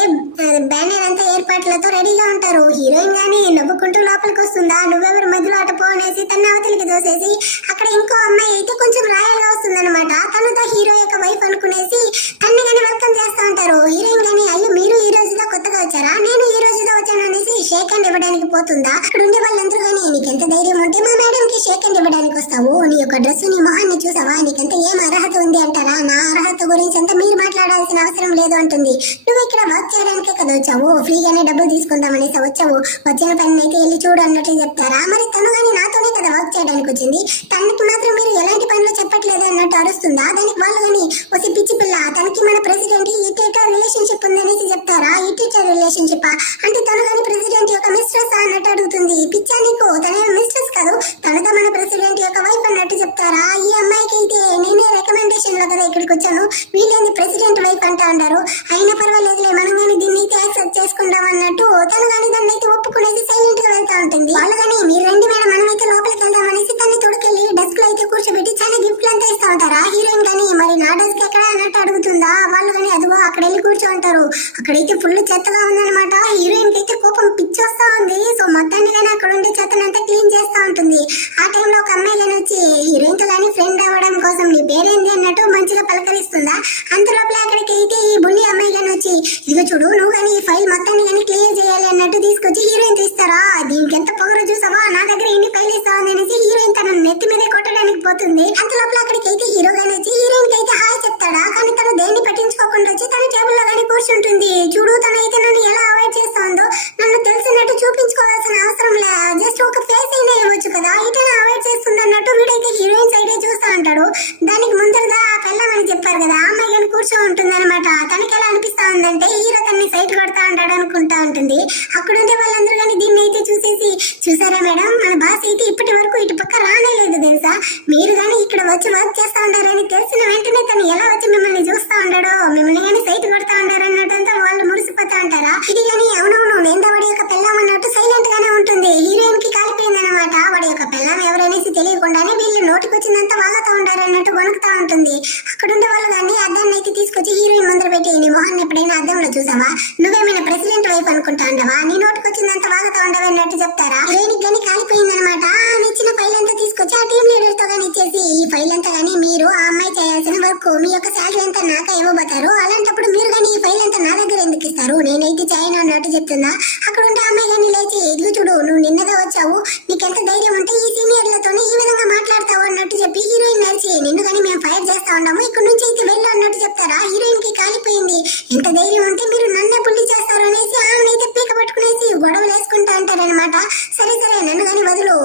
బ్యానర్ అంతా ఏర్పాట్లతో రెడీగా ఉంటారు. హీరోయిన్ గానీ నవ్వుకుంటూ లోపలికి వస్తుందా. నువ్వెవరు మధ్యలో అటు పోనేసి తన అవతలికి దోసేసి అక్కడ ఇంకో అమ్మాయి అయితే కొంచెం రాయల్ గా వస్తుందన్నమాట. తనతో హీరో యొక్క వైఫ్ అనుకునేసి తన్ని గానీ వెల్కమ్ చేస్తా ఉంటారు. హీరోయిన్ గానీ అయ్యో మీరు ఈ రోజుగా కొత్తగా వచ్చారా, నేను ఈ రోజుగా వచ్చాను అనేసి షేక్ హ్యాండ్ ఇవ్వడానికి పోతుందా. అక్కడ ఉండే వాళ్ళందరూ గానీ నీకెంత ధైర్యం ఉంటే మా మేడం కి షేక్ హ్యాండ్ ఇవ్వడానికి వస్తావు, నీ యొక్క డ్రెస్ నీ మొహాన్ని చూసావా, నీకెంత ఏం అర్హత ఉంది అంటారా. నా అర్హత గురించి అంతా మీరు మాట్లాడాల్సిన అవసరం లేదు అంటుంది. నువ్వు ఇక్కడ వర్క్ చేయడానికే కదా వచ్చావు, ఫ్రీగానే డబ్బులు తీసుకుందామనేసి వచ్చావు, వచ్చిన పని అయితే వెళ్ళి చూడు అన్నట్లు చెప్తారా. మరి తను గానీ నాతోనే కదా వర్క్ చేయడానికి వచ్చింది, తనకి మాత్రం మీరు ఎలాంటి పనులు చెప్పట్లేదు అన్నట్టు అరుస్తుందా. దానికి వాళ్ళు గానీ వచ్చి పిచ్చి పిల్ల తనకి మన ప్రెసిడెంట్ ఇటేటర్ రిలేషన్షిప్ ఉందనేసి చెప్తారా. ఇటేటర్ రిలేషన్షిప్ అంటే తను గానీ ప్రెసిడెంట్ యొక్క మిస్ట్రెస్ అన్నట్టు అడుగుతుంది. పిచ్చా నీకు, తన మిస్ట్రెస్ కాదు, తనతో మన ప్రెసిడెంట్ యొక్క వైఫ్ అన్నట్టు చెప్తారా. ఈ అమ్మాయికి అయితే నేనే రికమెండేషన్ లో కదా ఇక్కడికి వచ్చాను, వీళ్ళేంది ప్రెసిడెంట్ వైఫ్ అంటా అంటారు. అయినా పర్వాలేదులే మనం గానీ దీన్ని అయితే యాక్సెప్ట్ చేసుకుందాం అన్నట్టు తను గానీ దాన్ని అయితే ఒప్పుకునేసి సైలెంట్ గా వెళ్తా ఉంటుంది. వాళ్ళు గానీ మీరు రండి మేడం మనమైతే లోపలికి వెళ్దాం అనేసి తన్ని తొడుకెళ్ళి డెస్క్ లో అయితే కూర్చోబెట్టి చాలా గిఫ్ట్లు అంతా ఇస్తా ఉంటారా. హీరోయిన్ గానీ మరి నా డెస్క్ ఎక్కడ అన్నట్టు అడుగుతుందా. వాళ్ళు గానీ అదిగో అక్కడ వెళ్ళి కూర్చో ఉంటారు. అక్కడైతే ఫుల్ చెత్తగా ఉందన్నమాట. హీరోయిన్ కి అయితే కోపం పిచ్చొస్తా ఉంది. సో మొత్తాన్ని గానీ అక్కడ ఉండే చెత్తనంతా క్లీన్ చేస్తా ఉంటుంది. ఆ టైంలో ఒక అమ్మాయి గానీ వచ్చి హీరోయిన్ తో గానీ ఫ్రెండ్ అవ్వడం కోసం నీ పేరేంది అన్నట్టు మంచిగా పలకరిస్తుందా. అంత లోపల అక్కడికి అయితే ఈ బుల్లి అమ్మాయి గానీ వచ్చి ఇదిగో చూడు నువ్వు గానీ ఈ ఫైల్ మొత్తాన్ని గానీ క్లియర్ చేయాలి అన్నట్టు తీసుకొచ్చి హీరోయిన్ తీస్తారా. దీనికి ఎంత పొగరు చూసావా, నా దగ్గర ఎన్ని ఫైల్ ఇస్తావు అనేసి హీరోయిన్ తన నెత్తి మీద కొట్టడానికి పోతుంది. అంత లోపల అక్కడికి అయితే హీరో గానీ వచ్చి హీరోయిన్ కి అయితే హాయ్ చెప్తాడా. కానీ తను దేన్ని పట్టించుకోకుండా వచ్చి తన టేబుల్ లో గానీ కూర్చుంటుంది. చూడు తనైతే నన్ను ఎలా అవాయిడ్ చేస్తా ఉందో, నన్ను తెలిసినట్టు చూపించుకోవాల్సిన అవసరం లే, జస్ట్ ఒక ఫేస్ అయినా ఇవ్వచ్చు కదా, ఇటనే అవాయిడ్ చేస్తుంది అన్నట్టు వీడైతే హీరోయిన్ సైడే చూస్తా ఉంటాడు. దానికి ముందరగా పెళ్ళమని చెప్పారు కదా, ఆ అమ్మాయి గానీ కూర్చో ఉంటుంది అనమాట. తనకి ఎలా అనిపిస్తా ఉందంటే హీరో తన్ని సైట్ కొడతా ఉంటాడు అనుకుంటా ఉంటుంది. అక్కడుంటే వాళ్ళందరూ కానీ దీన్ని అయితే చూసేసి చూసారా మేడం మన బాస్ అయితే ఇప్పటి వరకు ఇటు పక్క రానేలేదు తెలుసా, మీరు గానీ ఇక్కడ వచ్చి వర్క్ చేస్తా ఉంటారని తెలిసిన వెంటనే తను ఎలా వచ్చి మిమ్మల్ని చూస్తా ఉంటాడో, మిమ్మల్ని గానీ సైట్ కొడతా ఉంటారు అన్నట్టంతా వాళ్ళు మురిసిపోతా ఉంటారా. ఇది గానీ అవునవును నేను వాడి యొక్క పెళ్ళం అన్నట్టు సైలెంట్ గానే ఉంటుంది. హీరోయిన్ కి కాలిపోయింది అనమాట. వాడి యొక్క పెళ్ళం ఎవరనేసి తెలియకుండానే వీళ్ళు నోటికి వచ్చినంత వాళ్ళతో ఉంటారు అన్నట్టు వణుకుతా ఉంటుంది. అక్కడుండే వాళ్ళు కానీ అద్దాన్ని అయితే తీసుకొచ్చి హీరోయిన్ ముందర పెట్టి నీ మొహాన్ని ఎప్పుడైనా అద్దంలో చూసావా, నువ్వేమైనా ప్రెసిడెంట్ వైఫ్ అనుకుంటా ఉండవా, నీ నోటికి వచ్చిందంత వాళ్ళతో ఉండవు అన్నట్టు చెప్తారా. హీరోయిన్ గానీ కాలిపోయింది అనమాట. ఇచ్చిన ఫైల్ అంతా తీసుకొచ్చి ఆ టీమ్ లీడర్ తో గానీ ఇచ్చేసి ఈ ఫైల్ అంతా గానీ మీరు ఆ అమ్మాయి చేయాల్సిన వర్క్ మీ యొక్క శాలరీ అంతా నాక ఇవ్వబోతారు, అలాంటప్పుడు మీరు గానీ ఈ ఫైల్ అంతా నా దగ్గర ఎందుకు ఇస్తారు, నేనైతే చేయను అన్నట్టు చెప్తుందా. అక్కడ ఉంటే అమ్మాయి గానీ లేచి ఎదుగు చూడు నువ్వు నిన్నగా వచ్చావు, నీకెంత ధైర్యం ఉంటే ఈ సీనియర్లతోనే ఈ విధంగా మాట్లాడతావు అన్నట్టు చెప్పి హీరోయిన్ నడిచి నిన్ను కానీ మేము ఫైర్ చేస్తా ఉన్నాము ఇక్కడ నుంచి అయితే వెళ్ళు అన్నట్టు చెప్తారా. హీరోయిన్ కి కాలిపోయింది. ఎంత ధైర్యం ఉంటే మీరు నన్నే పుల్లి చేస్తారు అనేసి ఆమె అయితే పీక పట్టుకునేసి గొడవలు వేసుకుంటా అంటారనమాట. సరే సరే నన్ను గానీ వదులు,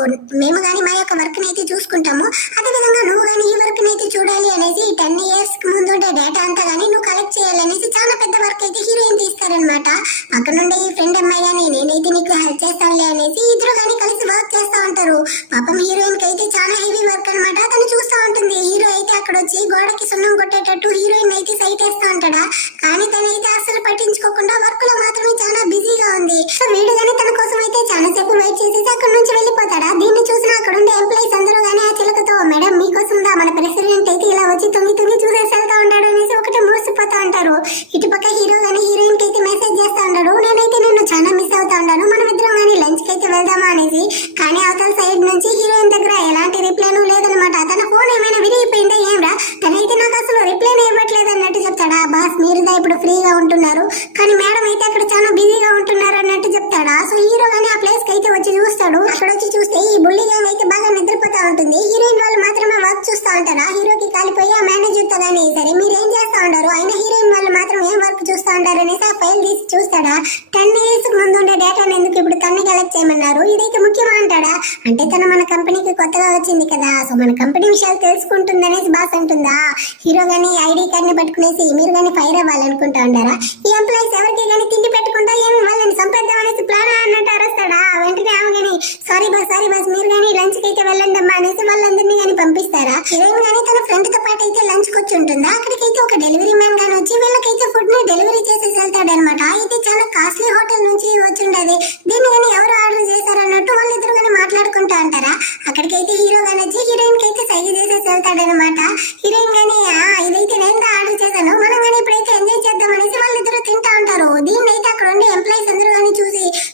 మేము గానీ మా యొక్క వర్క్ అయితే చూసుకుంటాము, అదే విధంగా నువ్వు గానీ ఈ వర్క్ అయితే చూడాలి అనేసి 10 years కి ముందు ఉండే డేటా అంతా గానీ నువ్వు కలెక్ట్ చేయాలనేసి చాలా పెద్ద వర్క్ అయితే హీరోయిన్ తీస్తారనమాట. పక్కనుండే ఈ ఫ్రెండ్ అమ్మాయి గానీ నేనైతే నీకు హెల్ప్ చేస్తానులే అనేసి ఇద్దరు గానీ కలిసి వర్క్ చేస్తా ఉంటారు. పాపం హీరోయిన్ కి అయితే చాలా హెవీ వర్క్ అనమాట. తను చూస్తా ఉంటుంది. హీరో అయితే అక్కడ వచ్చి గోడకి సున్నం కొట్టేటట్టు హీరోయిన్ అయితే సైట్ వేస్తా ఉంటాడా. కానీ తనైతే అసలు పట్టించుకోకుండా వర్క్ లో మాత్రమే చాలా బిజీగా ఉంది. సో వీడు గానీ తన కోసం అయితే వర్క్ చూస్తా ఉంటారా? హీరోకి కాలిపోయి ఆ మేనేజర్ తో గానీ సరే మీరేం చేస్తా ఉంటారు? అయినా హీరోయిన్ వాళ్ళు మాత్రం ఏం వర్క్ చూస్తా ఉంటారు అనేసి ఆ ఫైల్ తీసి చూస్తాడా? 10 years ముందు ఉండే డేటాను ఎందుకు ఇప్పుడు తన్ని కలెక్ట్ చేయమన్నారు? ఇదైతే ముఖ్యమా అంటాడా? అంటే తను మన కంపెనీకి కొత్తగా వచ్చింది కదా, సో మన కంపెనీ విషయాలు తెలుసుకుంటుందనేసి బాస్ అంటుందా? హీరో గానీ ఐడి కార్డ్ ని పట్టుకునేసి మీరు గానీ ఫైర్ అవ్వాలనుకుంటా ఉంటారా? ఈ ఎంప్లాయీస్ ఎవరికి గానీ తిండి పెట్టుకుంటా ఏమి వాళ్ళని సంప్రదాయం అనేసి ప్లాన్ అన్నట్టు అరుస్తాడా? వెంటనే ఆమె గానీ సారీ బాస్ మీరు గానీ లంచ్ కి అయితే వెళ్ళండి అమ్మా అనేసి వాళ్ళందరినీ గానీ పంపిస్తారా? హీరోయిన్ గానీ తన ఫ్రెండ్ తో పాటు అయితే లంచ్ కి వచ్చి ఉంటుందా? అక్కడికైతే ఒక డెలివరీ మ్యాన్ గానీ వచ్చి వీళ్ళకైతే ఫుడ్ ని డెలివరీ చేసేసి వెళ్తాడనమాట. అయితే చాలా కాస్ట్లీ హోటల్ నుంచి వచ్చి ఉండదు. దీన్ని గానీ ఎవరు ఆర్డర్ చేశారన్నట్టు వాళ్ళిద్దరు గానీ మాట్లాడుకుంటా అంటారా? అక్కడికైతే హీరో గానీ వచ్చి హీరోయిన్ కి అయితే సైగ చేసేసి వెళ్తాడనమాట. హీరోయిన్ గానీ ఇదైతే నేను ఆర్డర్ చేశాను, మనం గానీ ఇప్పుడైతే ఎంజాయ్ చేద్దాం అనేసి వాళ్ళిద్దరు తింటా ఉంటారు. దీన్ని అయితే అక్కడ ఉండే ఎంప్లాయీస్ అందరూ గానీ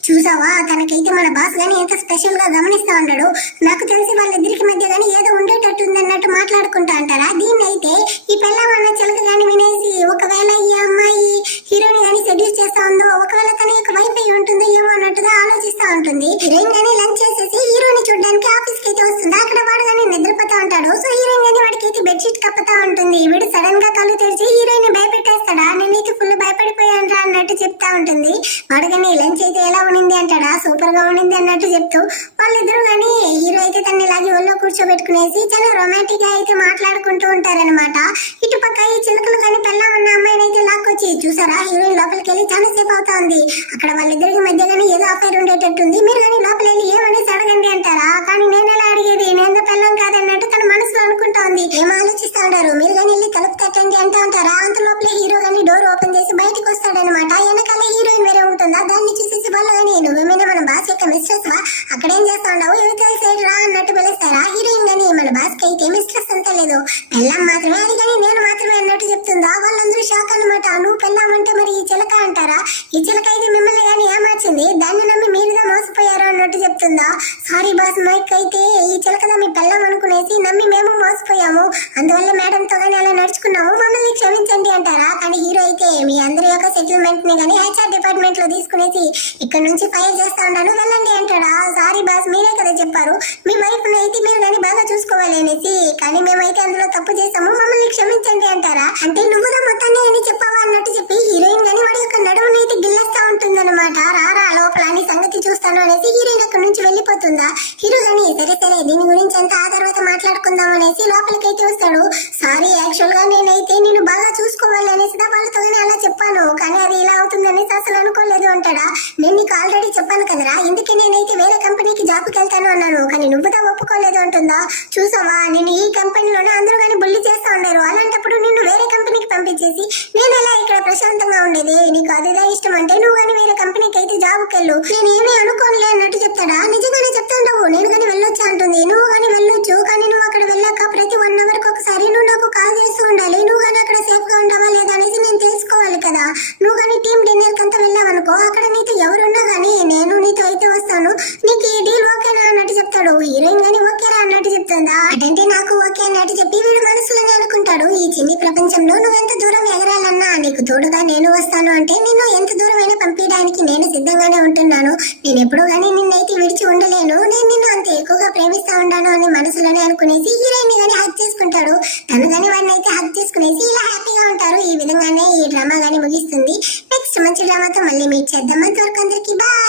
చూసావా తనకైతే మన బాస్ గానీ ఎంత స్పెషల్ గా గమనిస్తా ఉంటాడు, నాకు తెలిసి వాళ్ళిద్దరికి మధ్య గానీ ఏదో ఉండేటట్టు ఉంది అన్నట్టు మాట్లాడుకుంటా అంటారా? దీన్ని అయితే ఈ పెళ్ళమన్న చిలక గానీ వినేసి ఒకవేళ ఈ అమ్మాయి హీరోని గానీ సెడ్యూస్ చేస్తా ఉందో, ఒకవేళ తన యొక్క వైఫ్ అయి ఉంటుందో ఏమో అన్నట్టుగా ఆలోచిస్తా ఉంటుంది. హీరోయిన్ గానీ లంచ్ చేసేసి హీరోని చూడడానికి ఆఫీస్ కి అయితే వస్తుంది. అక్కడ వాడు గానీ నిద్రపోతా ఉంటాడు. సో హీరోయిన్ గానీ వాడికి అయితే బెడ్షీట్ కప్పుతా ఉంటుంది. వీడు సడన్ గా కళ్ళు తెరిచి హీరోయిన్ భయపెట్టేస్తాడా? నేనైతే ఫుల్ భయపడిపోయాను రా అన్నట్టు చెప్తా ఉంటుంది. వాడు గానీ లంచ్ అయితే ఎలా ఉండింది అంటాడా? సూపర్ గా ఉండింది అన్నట్టు చెప్తూ వాళ్ళిద్దరు గానీ హీరో అయితే తన్ని ఇలాగే ఒళ్ళో కూర్చోబెట్టుకునేసి చాలా రొమాంటిక్ గా అయితే మాట్లాడుకుంటూ ఉంటారనమాట. ఇటు పక్క ఈ చిలుకలు కానీ పెళ్ళామన్న అమ్మాయిని అయితే లాక్కొచ్చి చూసారా హీరోయిన్ లోపలికి వెళ్ళి చాలా సేపు అవుతా ఉంది. అక్కడ వాళ్ళిద్దరికి మధ్య గానీ ఏదో అఫైర్ ఉండేటట్టుంది, మీరు కానీ లోపల వెళ్ళి ఏమనేసి అడగండి అంటారా? కానీ నేను ఎలా అడిగేది, నేను పెళ్ళం కాదన్నట్టు తన మనసులో అనుకుంటా ఉంది. ఏం ఆలోచిస్తా ఉంటారు? మీరు కానీ వెళ్ళి తలుపు తట్టండి అంటా ఉంటారా? అంత లోపలే హీరో గానీ డోర్ ఓపెన్ చేసి బయటకు వస్తాడనమాట. వెనకాల హీరోయిన్ వేరే ఉంటుందా, దాన్ని చూసేసి వాళ్ళు కానీ నువ్వేమైనా మన బాస్ యొక్క మిస్ట్రెస్ వా, అక్కడేం చేస్తా ఉండవు, యువతల సైడ్ రా అన్నట్టు పిలుస్తారా? హీరోయిన్ గానీ మన బాస్ కి అయితే మిస్ట్రెస్ అంతా లేదు, పెళ్ళం మాత్రమే, అది కానీ నేను మాత్రమే అన్నట్టు చెప్తుందా. వాళ్ళందరూ షాక్ అనమాట. నువ్వు పెళ్ళం అంటే మరి ఈ చిలక అంటారా? ఈ చిలక అయితే మిమ్మల్ని కానీ ఏమార్చింది, దాన్ని నమ్మి మీరుగా మోసపోయారు అన్నట్టు చెప్తుందా. సారీ బాస్, మైక్ అయితే ఈ చిలకదా మీ పెళ్ళం అనుకునేసి నమ్మి మేము మోసపోయాము, అందువల్ల మేడం తో కానీ అలా నడుచుకున్నాము, మమ్మల్ని క్షమించండి అంటారా? కానీ హీరో అయితే మీ అందరి యొక్క సెటిల్మెంట్ ని కానీ HR డిపార్ట్మెంట్ లో తీసుకునేసి ఇక్కడ నుంచి ఫైర్ చేస్తా ఉన్నాను వెళ్ళండి అంటాడా. సారీ బాస్, మీరే కదా చెప్పారు మీ వైఫ్ అయితే మీరు కానీ బాగా చూసుకోవాలి అనేసి, కానీ మేమైతే అందులో తప్పు చేసాము, మమ్మల్ని క్షమించండి అంటారా? అంటే నువ్వుదా మొత్తాన్ని అని చెప్పావా అన్నట్టు చెప్పి హీరోయిన్ గానీ వాడి యొక్క నడుముని అయితే గిల్లేస్తా ఉంటుందన్నమాట. రారా లోపల అని సంగతి చూస్తాను అనేసి హీరోయిన్ అక్కడ నుంచి వెళ్ళిపోతుందా. హీరో గానీ సరే దీని గురించి అంతా ఆ తర్వాత మాట్లాడుకుందాం అనేసి లోపలికి అయితే వస్తాడు. సారీ యాక్చువల్ గా నేనైతే నేను బాగా చూసుకోవాలి అనేసి వాళ్ళతో అలా చెప్పాను, కానీ అది ఇలా అవుతుంది అనేసి అసలు అనుకోలేదు అంటాడా. నేను నీకు ఆల్రెడీ చెప్పాను కదరా, ఇందుకే నేనైతే వేరే కంపెనీకి జాబ్కి వెళ్తాను అన్నాను, కానీ నువ్వుదా ఒప్పుకోలేదు అంటుందా. చూసావా నేను ఈ కంపెనీలోనే అందరూ కానీ బుల్లి చేస్తా ఉన్నారు, అలాంటప్పుడు నిన్ను వేరే కంపెనీకి పంపించేసి నేను ఎలా ఇక్కడ ప్రశాంతంగా ఉండేది, నీకు అదిదా ఇష్టం అంటే నువ్వు కానీ వేరే కంపెనీకి అయితే జాబ్కి వెళ్ళు, నేను ఏమీ అనుకోనులే అన్నట్టు చెప్తాడా. నిజంగానే చెప్తాండవు, నేను కానీ వెళ్ళొచ్చా అంటుంది. నువ్వు కానీ వెళ్ళొచ్చు, కానీ నువ్వు అక్కడ వెళ్ళాక ప్రతి 1 hour కి ఒకసారి నువ్వు నాకు కాల్ చేస్తూ ఉండాలి, నువ్వు కానీ అక్కడ సేఫ్ గా ఉండవా లేదా అనేసి నేను తెలుసుకోవాలి కదా. నువ్వు కానీ టీమ్ డిన్నర్ కంతా వెళ్ళావనుకో, అక్కడ నీతో ఎవరున్నా కానీ నేను నీతో అయితే వస్తాను, నీకు ఈ డీల్ ఓకేనా అన్నట్టు చెప్తాడు. హీరోయిన్ గానీ ఓకేరా అన్నట్టు చెప్తుందా. అంటే నాకు ఓకే అన్నట్టు చెప్పి వీడు మనసులోనే అనుకుంటాడు, ఈ చిన్ని ప్రపంచంలో నువ్వెంత దూరం ఎగరాలన్నా నీకు తోడుగా నేను వస్తాను, అంటే నిన్ను ఎంత దూరమైనా పంపించడానికి నేను సిద్ధంగానే ఉంటున్నాను, నేను ఎప్పుడు గానీ నిన్నైతే విడిచి ఉండలేను, నేను నిన్ను అంత ఎక్కువగా ప్రేమిస్తా ఉంటాను అని మనసులోనే అనుకునేసి హీరోయిన్ గానీ హక్ చేసుకుంటాడు. తను గానీ వాడిని అయితే హక్ చేసుకునేసి ఇలా హ్యాపీగా ఉంటారు. ఈ విధంగానే ఈ డ్రామా గానీ ముగిస్తుంది. నెక్స్ట్ మంచి డ్రామాతో మళ్ళీ మీట్ చేద్దాం. అంతవరకు అందరికీ బాయ్.